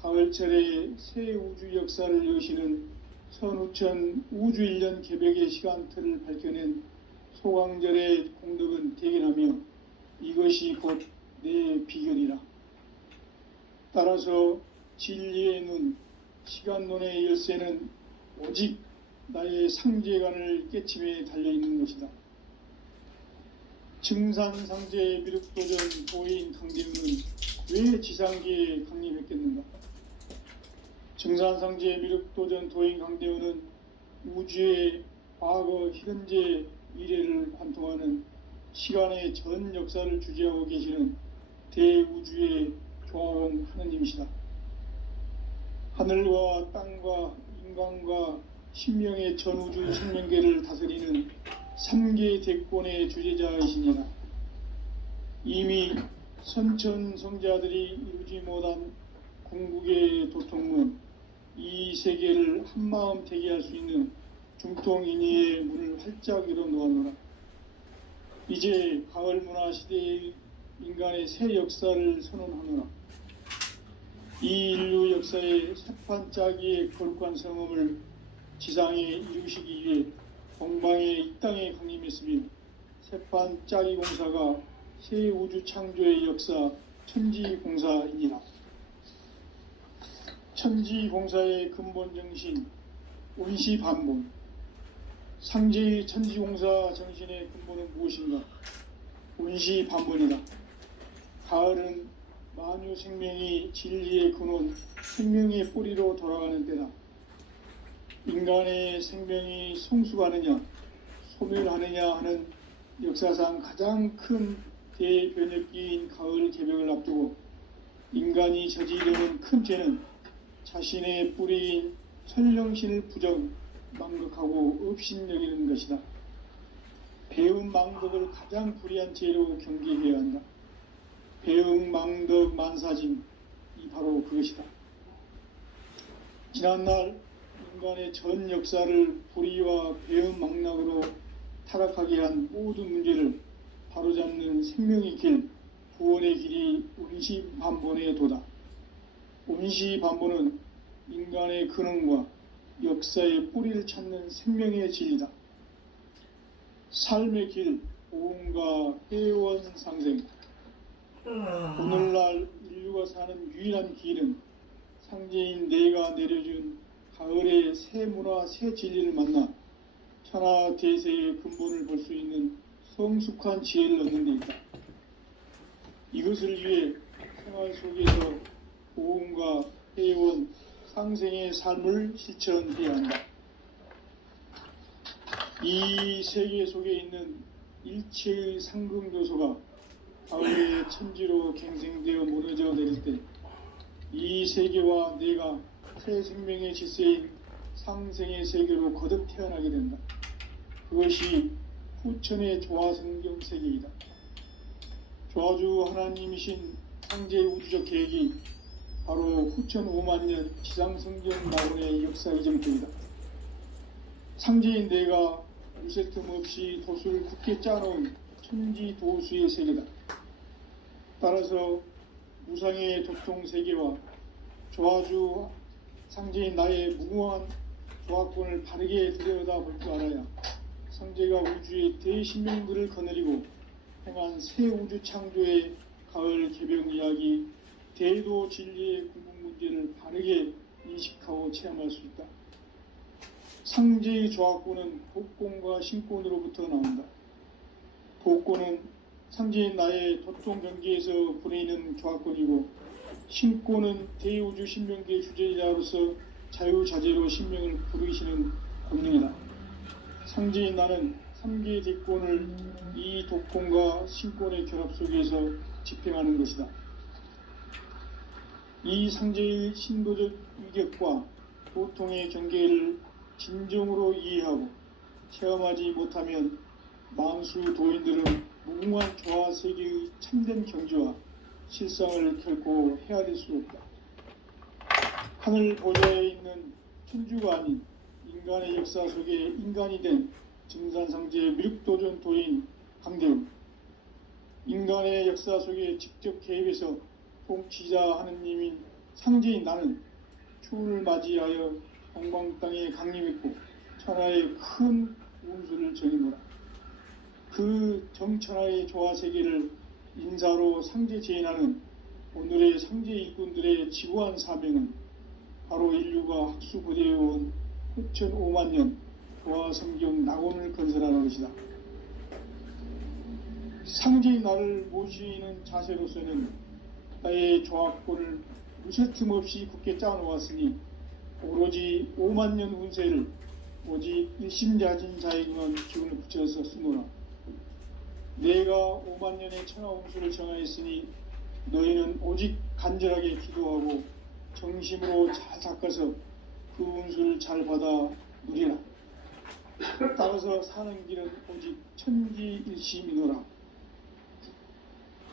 가을철에 새 우주 역사를 여시는 선우천 우주 1년 개벽의 시간틀을 밝혀낸 소강절의 공덕은 대견하며 이것이 곧 내 비결이라. 따라서 진리의 눈, 시간론의 열쇠는 오직 나의 상제관을 깨침에 달려있는 것이다. 증산상제 미륵도전 도인 강대우는 왜 지상계에 강림했겠는가? 증산상제 미륵도전 도인 강대우는 우주의 과거, 현재, 미래를 관통하는 시간의 전 역사를 주재하고 계시는 대우주의 조화원 하느님이시다. 하늘과 땅과 인간과 신명의 전우주 생명계를 다스리는 3계 대권의 주재자이시니라. 이미 선천성자들이 이루지 못한 궁극의 도통문, 이 세계를 한마음 되게 할 수 있는 중통인의의 문을 활짝 열어 놓았노라. 이제 가을 문화 시대의 인간의 새 역사를 선언하노라. 이 인류 역사의 새판짜기의 거룩한 성음을 지상에 이루시기 위해 동방의 이 땅에 강림했으며 새판짜기 공사가 새 우주 창조의 역사 천지공사이니라. 천지공사의 근본 정신 온시반본. 상제의 천지공사 정신의 근본은 무엇인가? 온시반본이다. 가을은 만유 생명이 진리의 근원, 생명의 뿌리로 돌아가는 때다. 인간의 생명이 성숙하느냐, 소멸하느냐 하는 역사상 가장 큰 대변혁기인 가을 개벽을 앞두고 인간이 저지르는 큰 죄는 자신의 뿌리인 천령신을 부정, 망극하고 업신여기는 것이다. 배움 망덕을 가장 불의한 죄로 경계해야 한다. 배움 망덕 만사짐이 바로 그것이다. 지난날 인간의 전 역사를 불의와 배움 망락으로 타락하게 한 모든 문제를 바로잡는 생명의 길, 구원의 길이 온시반본의 도다. 온시반본은 인간의 근원과 역사의 뿌리를 찾는 생명의 진리다. 삶의 길, 보험과 회원 상생. 오늘날 인류가 사는 유일한 길은 상제인 내가 내려준 가을의 새 문화, 새 진리를 만나 천하 대세의 근본을 볼 수 있는 성숙한 지혜를 얻는 데 있다. 이것을 위해 생활 속에서 보험과 회원, 상생의 삶을 실천해야 한다. 이 세계 속에 있는 일체의 상금교소가 가을의 천지로 갱생되어 무너져 내릴 때 이 세계와 내가 새 생명의 질서인 상생의 세계로 거듭 태어나게 된다. 그것이 후천의 조화성경 세계이다. 조화주 하나님이신 상제의 우주적 계획이 바로 후천 5만년 지상성경 나온의 역사 이정표이다. 상제인 내가 유세 틈 없이 도수를 굳게 짜놓은 천지도수의 세계다. 따라서 무상의 도통 세계와 조화주 상제인 나의 무궁한 조화권을 바르게 들여다볼 줄 알아야 상제가 우주의 대신명들을 거느리고 행한 새 우주 창조의 가을 개벽 이야기, 대도 진리의 궁극 문제를 바르게 인식하고 체험할 수 있다. 상제의 조화권은 복권과 신권으로부터 나온다. 복권은 상제인 나의 도통 경계에서 보내는 조화권이고, 신권은 대우주 신명계 주제자로서 자유자재로 신명을 부르시는 권능이다. 상제인 나는 3개 대권을 이 도권과 신권의 결합 속에서 집행하는 것이다. 이 상제의 신도적 위격과 도통의 경계를 진정으로 이해하고 체험하지 못하면 만수 도인들은 무궁한 조화 세계의 참된 경지와 실상을 결코 헤아릴 수 없다. 하늘 보좌에 있는 천주가 아닌 인간의 역사 속에 인간이 된 증산상제 미륵도전 도인 강대우. 인간의 역사 속에 직접 개입해서 통치자 하느님인 상제인 나는 추운을 맞이하여 동방 땅에 강림했고 천하의 큰 운수를 정해노라. 그 정천하의 조화 세계를 인사로 상제 제인하는 오늘의 상제 일꾼들의 지구한 사명은 바로 인류가 학수고대해온 9,500만 년 도화성경 낙원을 건설하는 것이다. 상제의 나를 모시는 자세로서는 나의 조합권을 무쇠틈 없이 굳게 짜놓았으니 오로지 5만 년 운세를 오직 일심자진 자에게만 기운을 붙여서 쓰노라. 내가 5만 년의 천하 운수를 정하였으니 너희는 오직 간절하게 기도하고 정심으로 잘 닦아서 그 운수를 잘 받아 누리라. 따라서 사는 길은 오직 천지일심이노라.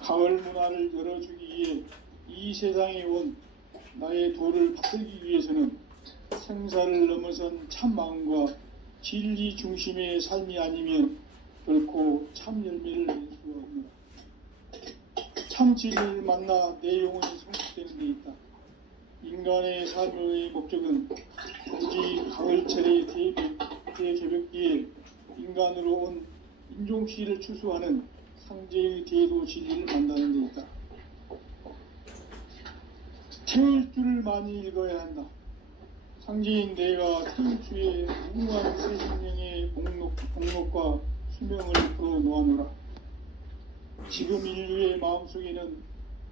가을 문화를 열어주기 위해 이 세상에 온 나의 도를 받들기 위해서는 생사를 넘어선 참 마음과 진리 중심의 삶이 아니면 결코 참 열매를 낼 수가 없노라. 참 진리를 만나 내 영혼이 성숙되는 데 있다. 인간의 삶의 목적은 오직 가을철의 대개벽기에 인간으로 온 인종시를 추수하는 상제의 대도 진리를 만나는 데 있다. 태일주를 많이 읽어야 한다. 상제인 내가 태일주의 무궁한 새 생명의 목록과 수명을 풀어놓아노라. 지금 인류의 마음속에는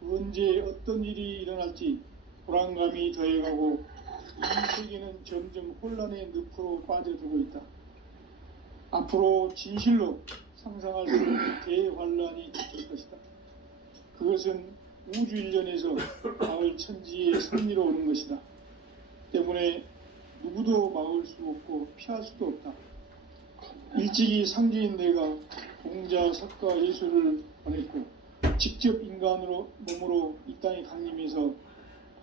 언제 어떤 일이 일어날지 불안감이 더해가고 이 세계는 점점 혼란의 늪으로 빠져들고 있다. 앞으로 진실로 상상할 수 없는 대환란이 닥칠 것이다. 그것은 우주 일련에서 가을 천지의 승리로 오는 것이다. 때문에 누구도 막을 수 없고 피할 수도 없다. 일찍이 상제인 내가 공자, 석가, 예수를 보냈고 직접 인간으로 몸으로 이 땅에 강림해서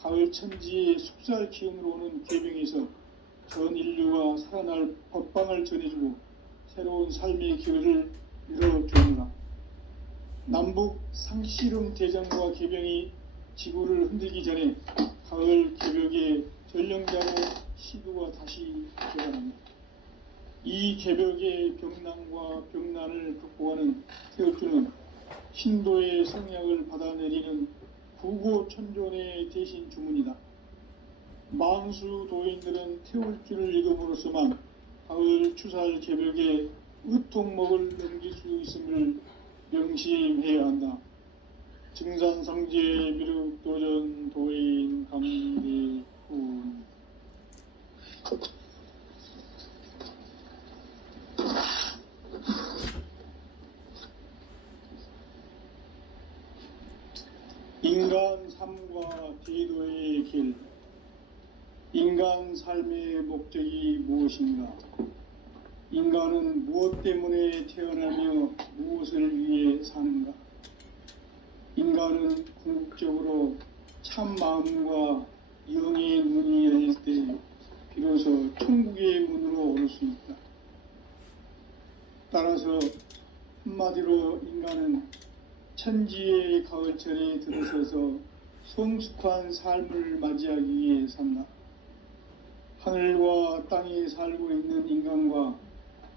가을 천지의 숙살 기운으로 오는 계명에서 전 인류가 살아날 법방을 전해주고 새로운 삶의 기회를 열어주느라. 남북 상씨름 대전과 계병이 지구를 흔들기 전에 가을 개벽의 전령자로 시도가 다시 되어갑니다. 이 개벽의 병난과 병난을 극복하는 태울주는 신도의 성약을 받아내리는 부고천존의 대신 주문이다. 만수 도인들은 태울주를 읽음으로써만 가을 추살 개벽의 으통목을 넘길 수 있음을 명심해야 한다. 증산상제 미륵도전 도인 감리군. 인간 삶과 제도의 길. 인간 삶의 목적이 무엇인가? 인간은 무엇 때문에 태어나며 무엇을 위해 사는가? 인간은 궁극적으로 참 마음과 영의 문이 열릴 때 비로소 천국의 문으로 오를 수 있다. 따라서 한마디로 인간은 천지의 가을철에 들어서서 성숙한 삶을 맞이하기 위해 산다. 하늘과 땅에 살고 있는 인간과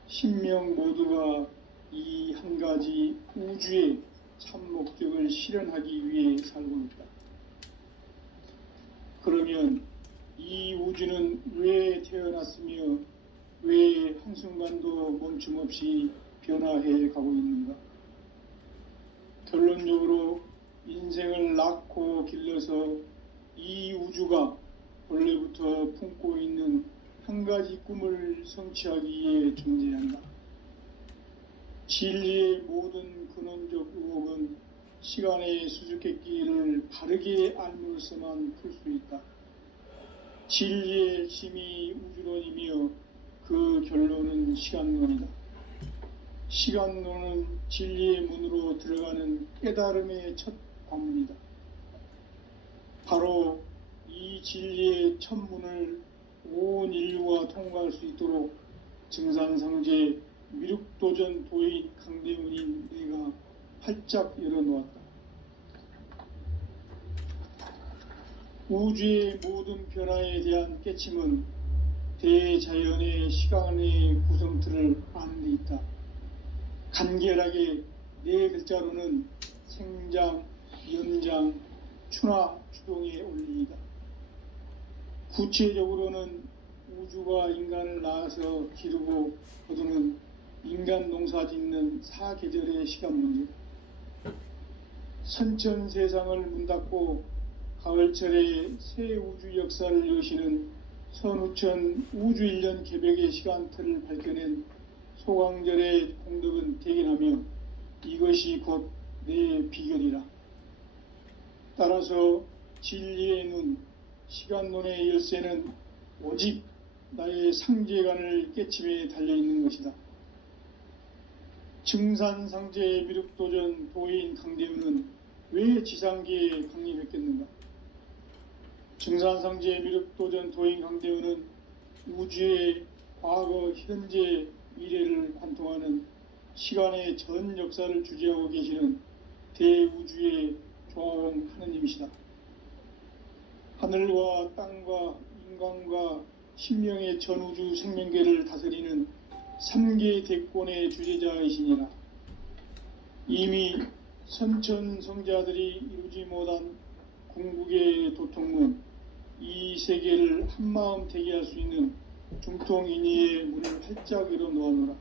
신명 모두가 이 한 가지 우주의 참 목적을 실현하기 위해 살고 있다. 그러면 이 우주는 왜 태어났으며 왜 한순간도 멈춤 없이 변화해 가고 있는가? 결론적으로 인생을 낳고 길러서 이 우주가 원래부터 품고 있는 한 가지 꿈을 성취하기 위해 존재한다. 진리의 모든 근원적 의혹은 시간의 수수께끼를 바르게 알므로서만 풀 수 있다. 진리의 힘이 우주론이며 그 결론은 시간론이다. 시간론은 진리의 문으로 들어가는 깨달음의 첫 관문이다. 바로 이 진리의 첫 문을 온 인류가 통과할 수 있도록 증산상제 미륵도전 도인 강대문인 내가 활짝 열어놓았다. 우주의 모든 변화에 대한 깨침은 대자연의 시간의 구성틀을 아는 데 있다. 간결하게 네 글자로는 생장, 연장, 추나, 추동의 원리이다. 구체적으로는 우주가 인간을 낳아서 기르고 거두는 인간 농사 짓는 사계절의 시간 문제, 선천 세상을 문 닫고 가을철에 새 우주 역사를 여시는 선우천 우주 1년 개벽의 시간틀을 밝혀낸 소강절의 공덕은 대견하며 이것이 곧 내 비결이라. 따라서 진리의 눈, 시간론의 열쇠는 오직 나의 상제관을 깨침에 달려있는 것이다. 증산상제 미륵도전 도인 강대우는 왜 지상계에 강림했겠는가? 증산상제 미륵도전 도인 강대우는 우주의 과거, 현재, 미래를 관통하는 시간의 전 역사를 주재하고 계시는 대우주의 조화원 하느님이시다. 하늘과 땅과 인간과 신명의 전우주 생명계를 다스리는 3계 대권의 주재자이시니라. 이미 선천성자들이 이루지 못한 궁극의 도통문, 이 세계를 한마음 되게 할 수 있는 중통인의의 문을 활짝 열어 놓아노라.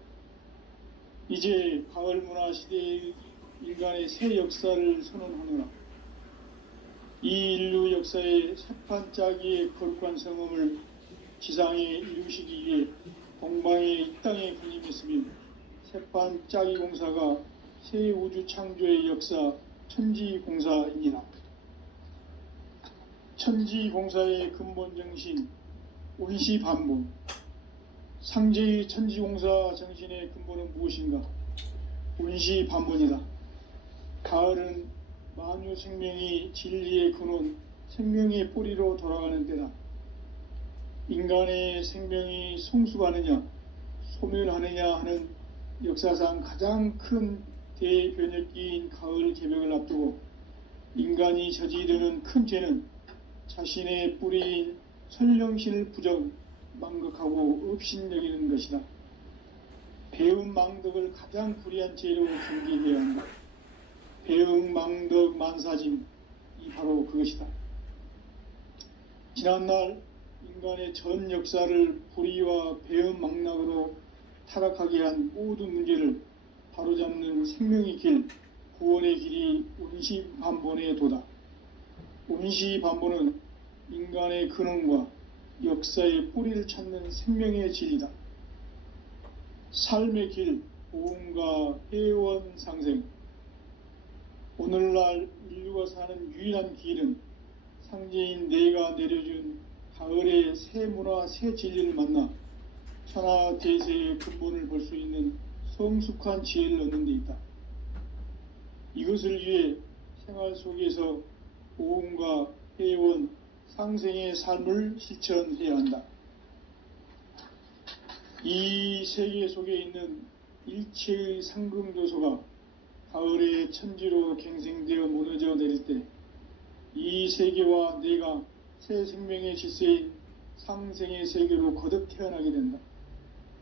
이제 가을 문화 시대의 인간의 새 역사를 선언하노라. 이 인류 역사의 새판짜기의 거룩한 성음을 지상에 이루시기 위해 동방의 이 땅에 군림했으며 새판짜기 공사가 새 우주 창조의 역사 천지공사입니다. 천지공사의 근본 정신 온시반본, 상제의 천지공사 정신의 근본은 무엇인가? 온시반본이다. 가을은 만유 생명이 진리의 근원, 생명의 뿌리로 돌아가는 때다. 인간의 생명이 성숙하느냐, 소멸하느냐 하는 역사상 가장 큰 대변혁기인 가을 개벽을 앞두고 인간이 저지르는 큰 죄는 자신의 뿌리인 선령신을 부정, 망극하고 업신여기는 것이다. 배움 망덕을 가장 불의한 죄로 경계해야 한다. 배움 망덕 만사짐, 이 바로 그것이다. 지난날 인간의 전 역사를 불의와 배움 망락으로 타락하게 한 모든 문제를 바로잡는 생명의 길, 구원의 길이 온시반본의 도다. 온시반본은 인간의 근원과 역사의 뿌리를 찾는 생명의 진리다. 삶의 길, 보험과 회원 상생. 오늘날 인류가 사는 유일한 길은 상제인 내가 내려준 가을의 새 문화, 새 진리를 만나 천하 대세의 근본을 볼 수 있는 성숙한 지혜를 얻는 데 있다. 이것을 위해 생활 속에서 보험과 회원, 상생의 삶을 실천해야 한다. 이 세계 속에 있는 일체의 상금조소가 가을의 천지로 갱생되어 무너져 내릴 때 이 세계와 내가 새 생명의 질서인 상생의 세계로 거듭 태어나게 된다.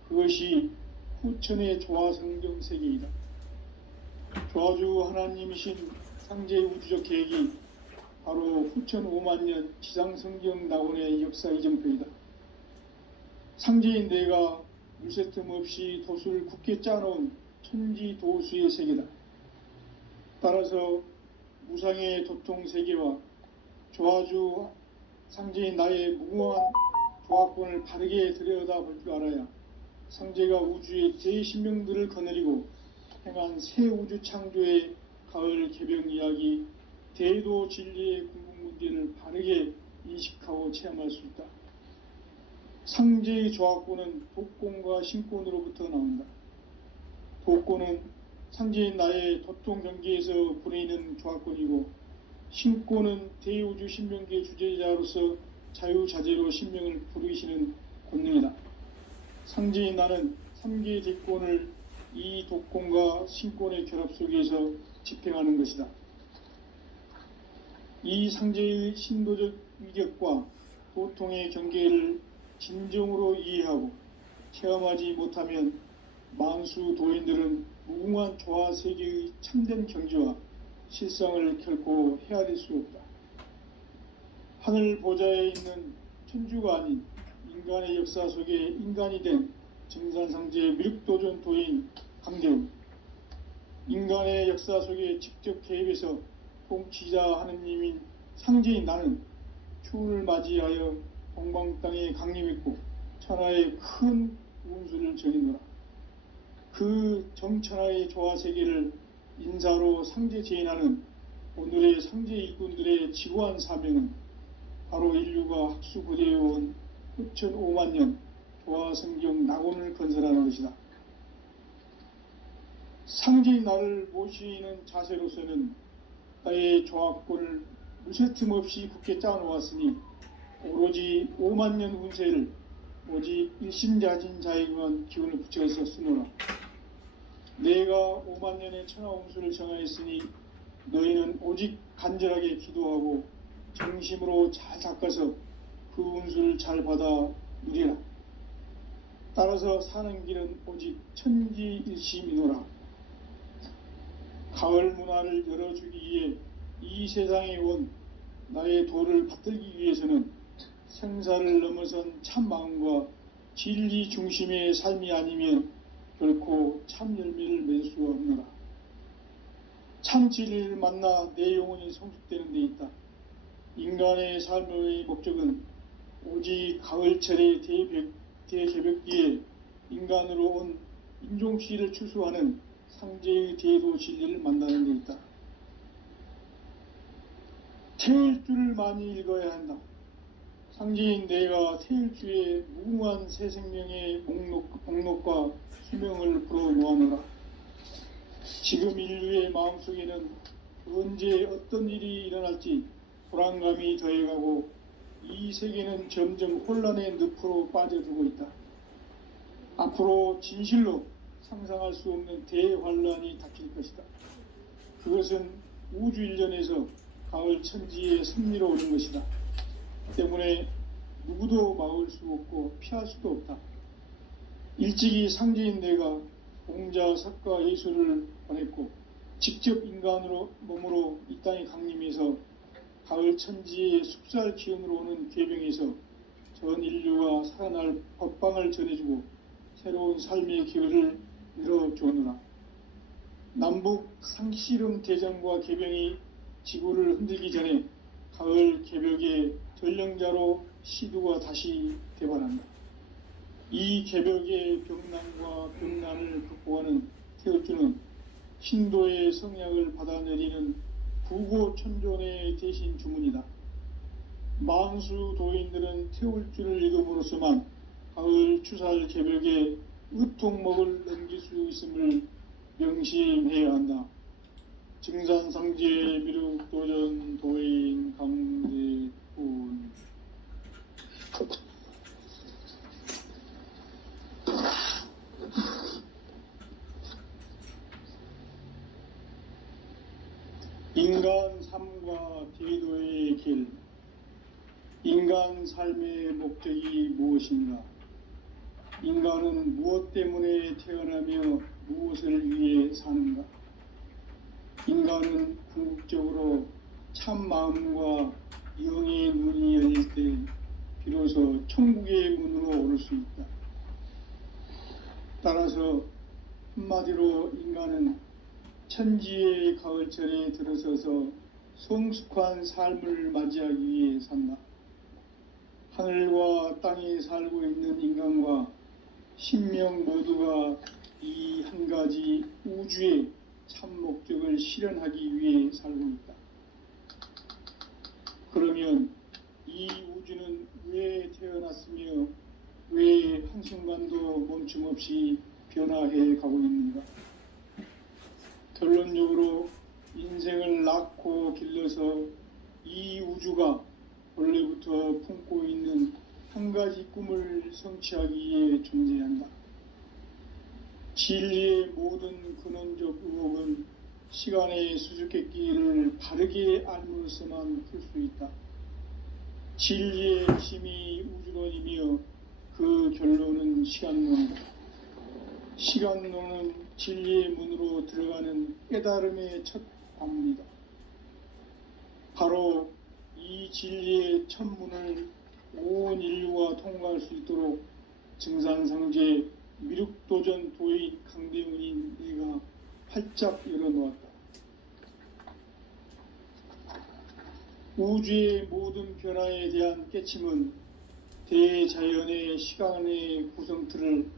그것이 후천의 조화성경 세계이다. 조화주 하나님이신 상제의 우주적 계획이 바로 후천 5만년 지상성경 낙원의 역사 이정표이다. 상제인 내가 물새 틈 없이 도수를 굳게 짜놓은 천지도수의 세계다. 따라서 무상의 도통 세계와 조화주 상제인 나의 무궁한 조화권을 바르게 들여다볼 줄 알아야 상제가 우주의 제10명들을 거느리고 행한 새 우주 창조의 가을 개벽 이야기, 대도 진리의 궁극 문제를 바르게 인식하고 체험할 수 있다. 상제의 조화권은 독권과 신권으로부터 나온다. 독권은 상제인 나의 도통 경계에서 부리는 조화권이고, 신권은 대우주 신명계 주제자로서 자유자재로 신명을 부르시는 권능이다. 상제인 나는 3계 대권을 이 독권과 신권의 결합 속에서 집행하는 것이다. 이 상제의 신도적 위격과 도통의 경계를 진정으로 이해하고 체험하지 못하면 만수 도인들은 무궁한 조화 세계의 참된 경지와 실상을 결코 헤아릴 수 없다. 하늘 보좌에 있는 천주가 아닌 인간의 역사 속에 인간이 된 증산상제의 미륵도전 도인 강대훈, 인간의 역사 속에 직접 개입해서 통치자 하느님인 상제인 나는 추운을 맞이하여 동방 땅에 강림했고 천하의 큰 운수를 전이노라. 그 정천하의 조화 세계를 인사로 상제 제인하는 오늘의 상제 일꾼들의 지고한 사명은 바로 인류가 학수고대해온 흡천 5만 년 조화성경 낙원을 건설하는 것이다. 상제인 나를 모시는 자세로서는 나의 조합권을 무쇠틈 없이 굳게 짜놓았으니 오로지 5만 년 운세를 오직 일심자진 자에게만 기운을 붙여서 쓰노라. 내가 5만 년의 천하 운수를 정하였으니 너희는 오직 간절하게 기도하고 정심으로 잘 닦아서 그 운수를 잘 받아 누리라. 따라서 사는 길은 오직 천지일심이노라. 가을 문화를 열어주기 위해 이 세상에 온 나의 도를 받들기 위해서는 생사를 넘어선 참 마음과 진리 중심의 삶이 아니면 결코 참 열매를 맺을 수가 없노라. 참 진리를 만나 내 영혼이 성숙되는 데 있다. 인간의 삶의 목적은 오직 가을철의 대개벽기에 인간으로 온 인종씨를 추수하는 상제의 대도 진리를 만나는 데 있다. 태일주를 많이 읽어야 한다. 상제인 내가 태일주의 무궁한 새 생명의 목록과 수명을 풀어놓아노라. 지금 인류의 마음속에는 언제 어떤 일이 일어날지 불안감이 더해가고 이 세계는 점점 혼란의 늪으로 빠져들고 있다. 앞으로 진실로 상상할 수 없는 대환란이 닥칠 것이다. 그것은 우주 일련에서 가을 천지의 섭리로 오는 것이다. 때문에 누구도 막을 수 없고 피할 수도 없다. 일찍이 상제인 내가 공자, 석가, 예수를 보냈고 직접 인간으로 몸으로 이 땅에 강림해서 가을 천지의 숲살 기운으로 오는 궤병에서 전 인류가 살아날 법방을 전해주고 새로운 삶의 기회를 열어주오노라. 남북 상씨름 대전과 개병이 지구를 흔들기 전에 가을 개벽의 전령자로 시두가 다시 개발한다. 이 개벽의 병난과 병난을 극복하는 태울주는 신도의 성약을 받아내리는 부고천존의 대신 주문이다. 만수 도인들은 태울주를 읽음으로써만 가을 추살 개벽에 의통목을 넘길 수 있음을 명심해야 한다. 증산상제 미륵도전 도인 강대훈. 인간 삶과 제도의 길. 인간 삶의 목적이 무엇인가? 인간은 무엇 때문에 태어나며 무엇을 위해 사는가? 인간은 궁극적으로 참 마음과 영의 눈이 열릴 때 비로소 천국의 문으로 오를 수 있다. 따라서 한마디로 인간은 천지의 가을철에 들어서서 성숙한 삶을 맞이하기 위해 산다. 하늘과 땅에 살고 있는 인간과 신명 모두가 이 한 가지 우주의 참 목적을 실현하기 위해 살고 있다. 그러면 이 우주는 왜 태어났으며 왜 한순간도 멈춤 없이 변화해 가고 있는가? 결론적으로 인생을 낳고 길러서 이 우주가 원래부터 품고 있는 한 가지 꿈을 성취하기 위해 존재한다. 진리의 모든 근원적 의혹은 시간의 수수께끼를 바르게 알므로서만 풀 수 있다. 진리의 핵심이 우주론이며 그 결론은 시간론이다. 시간론은 진리의 문으로 들어가는 깨달음의 첫 관문이다. 바로 이 진리의 첫 문을 온 인류가 통과할 수 있도록 증산상제 미륵도전 도인 강대문인 내가 활짝 열어놓았다. 우주의 모든 변화에 대한 깨침은 대자연의 시간의 구성틀을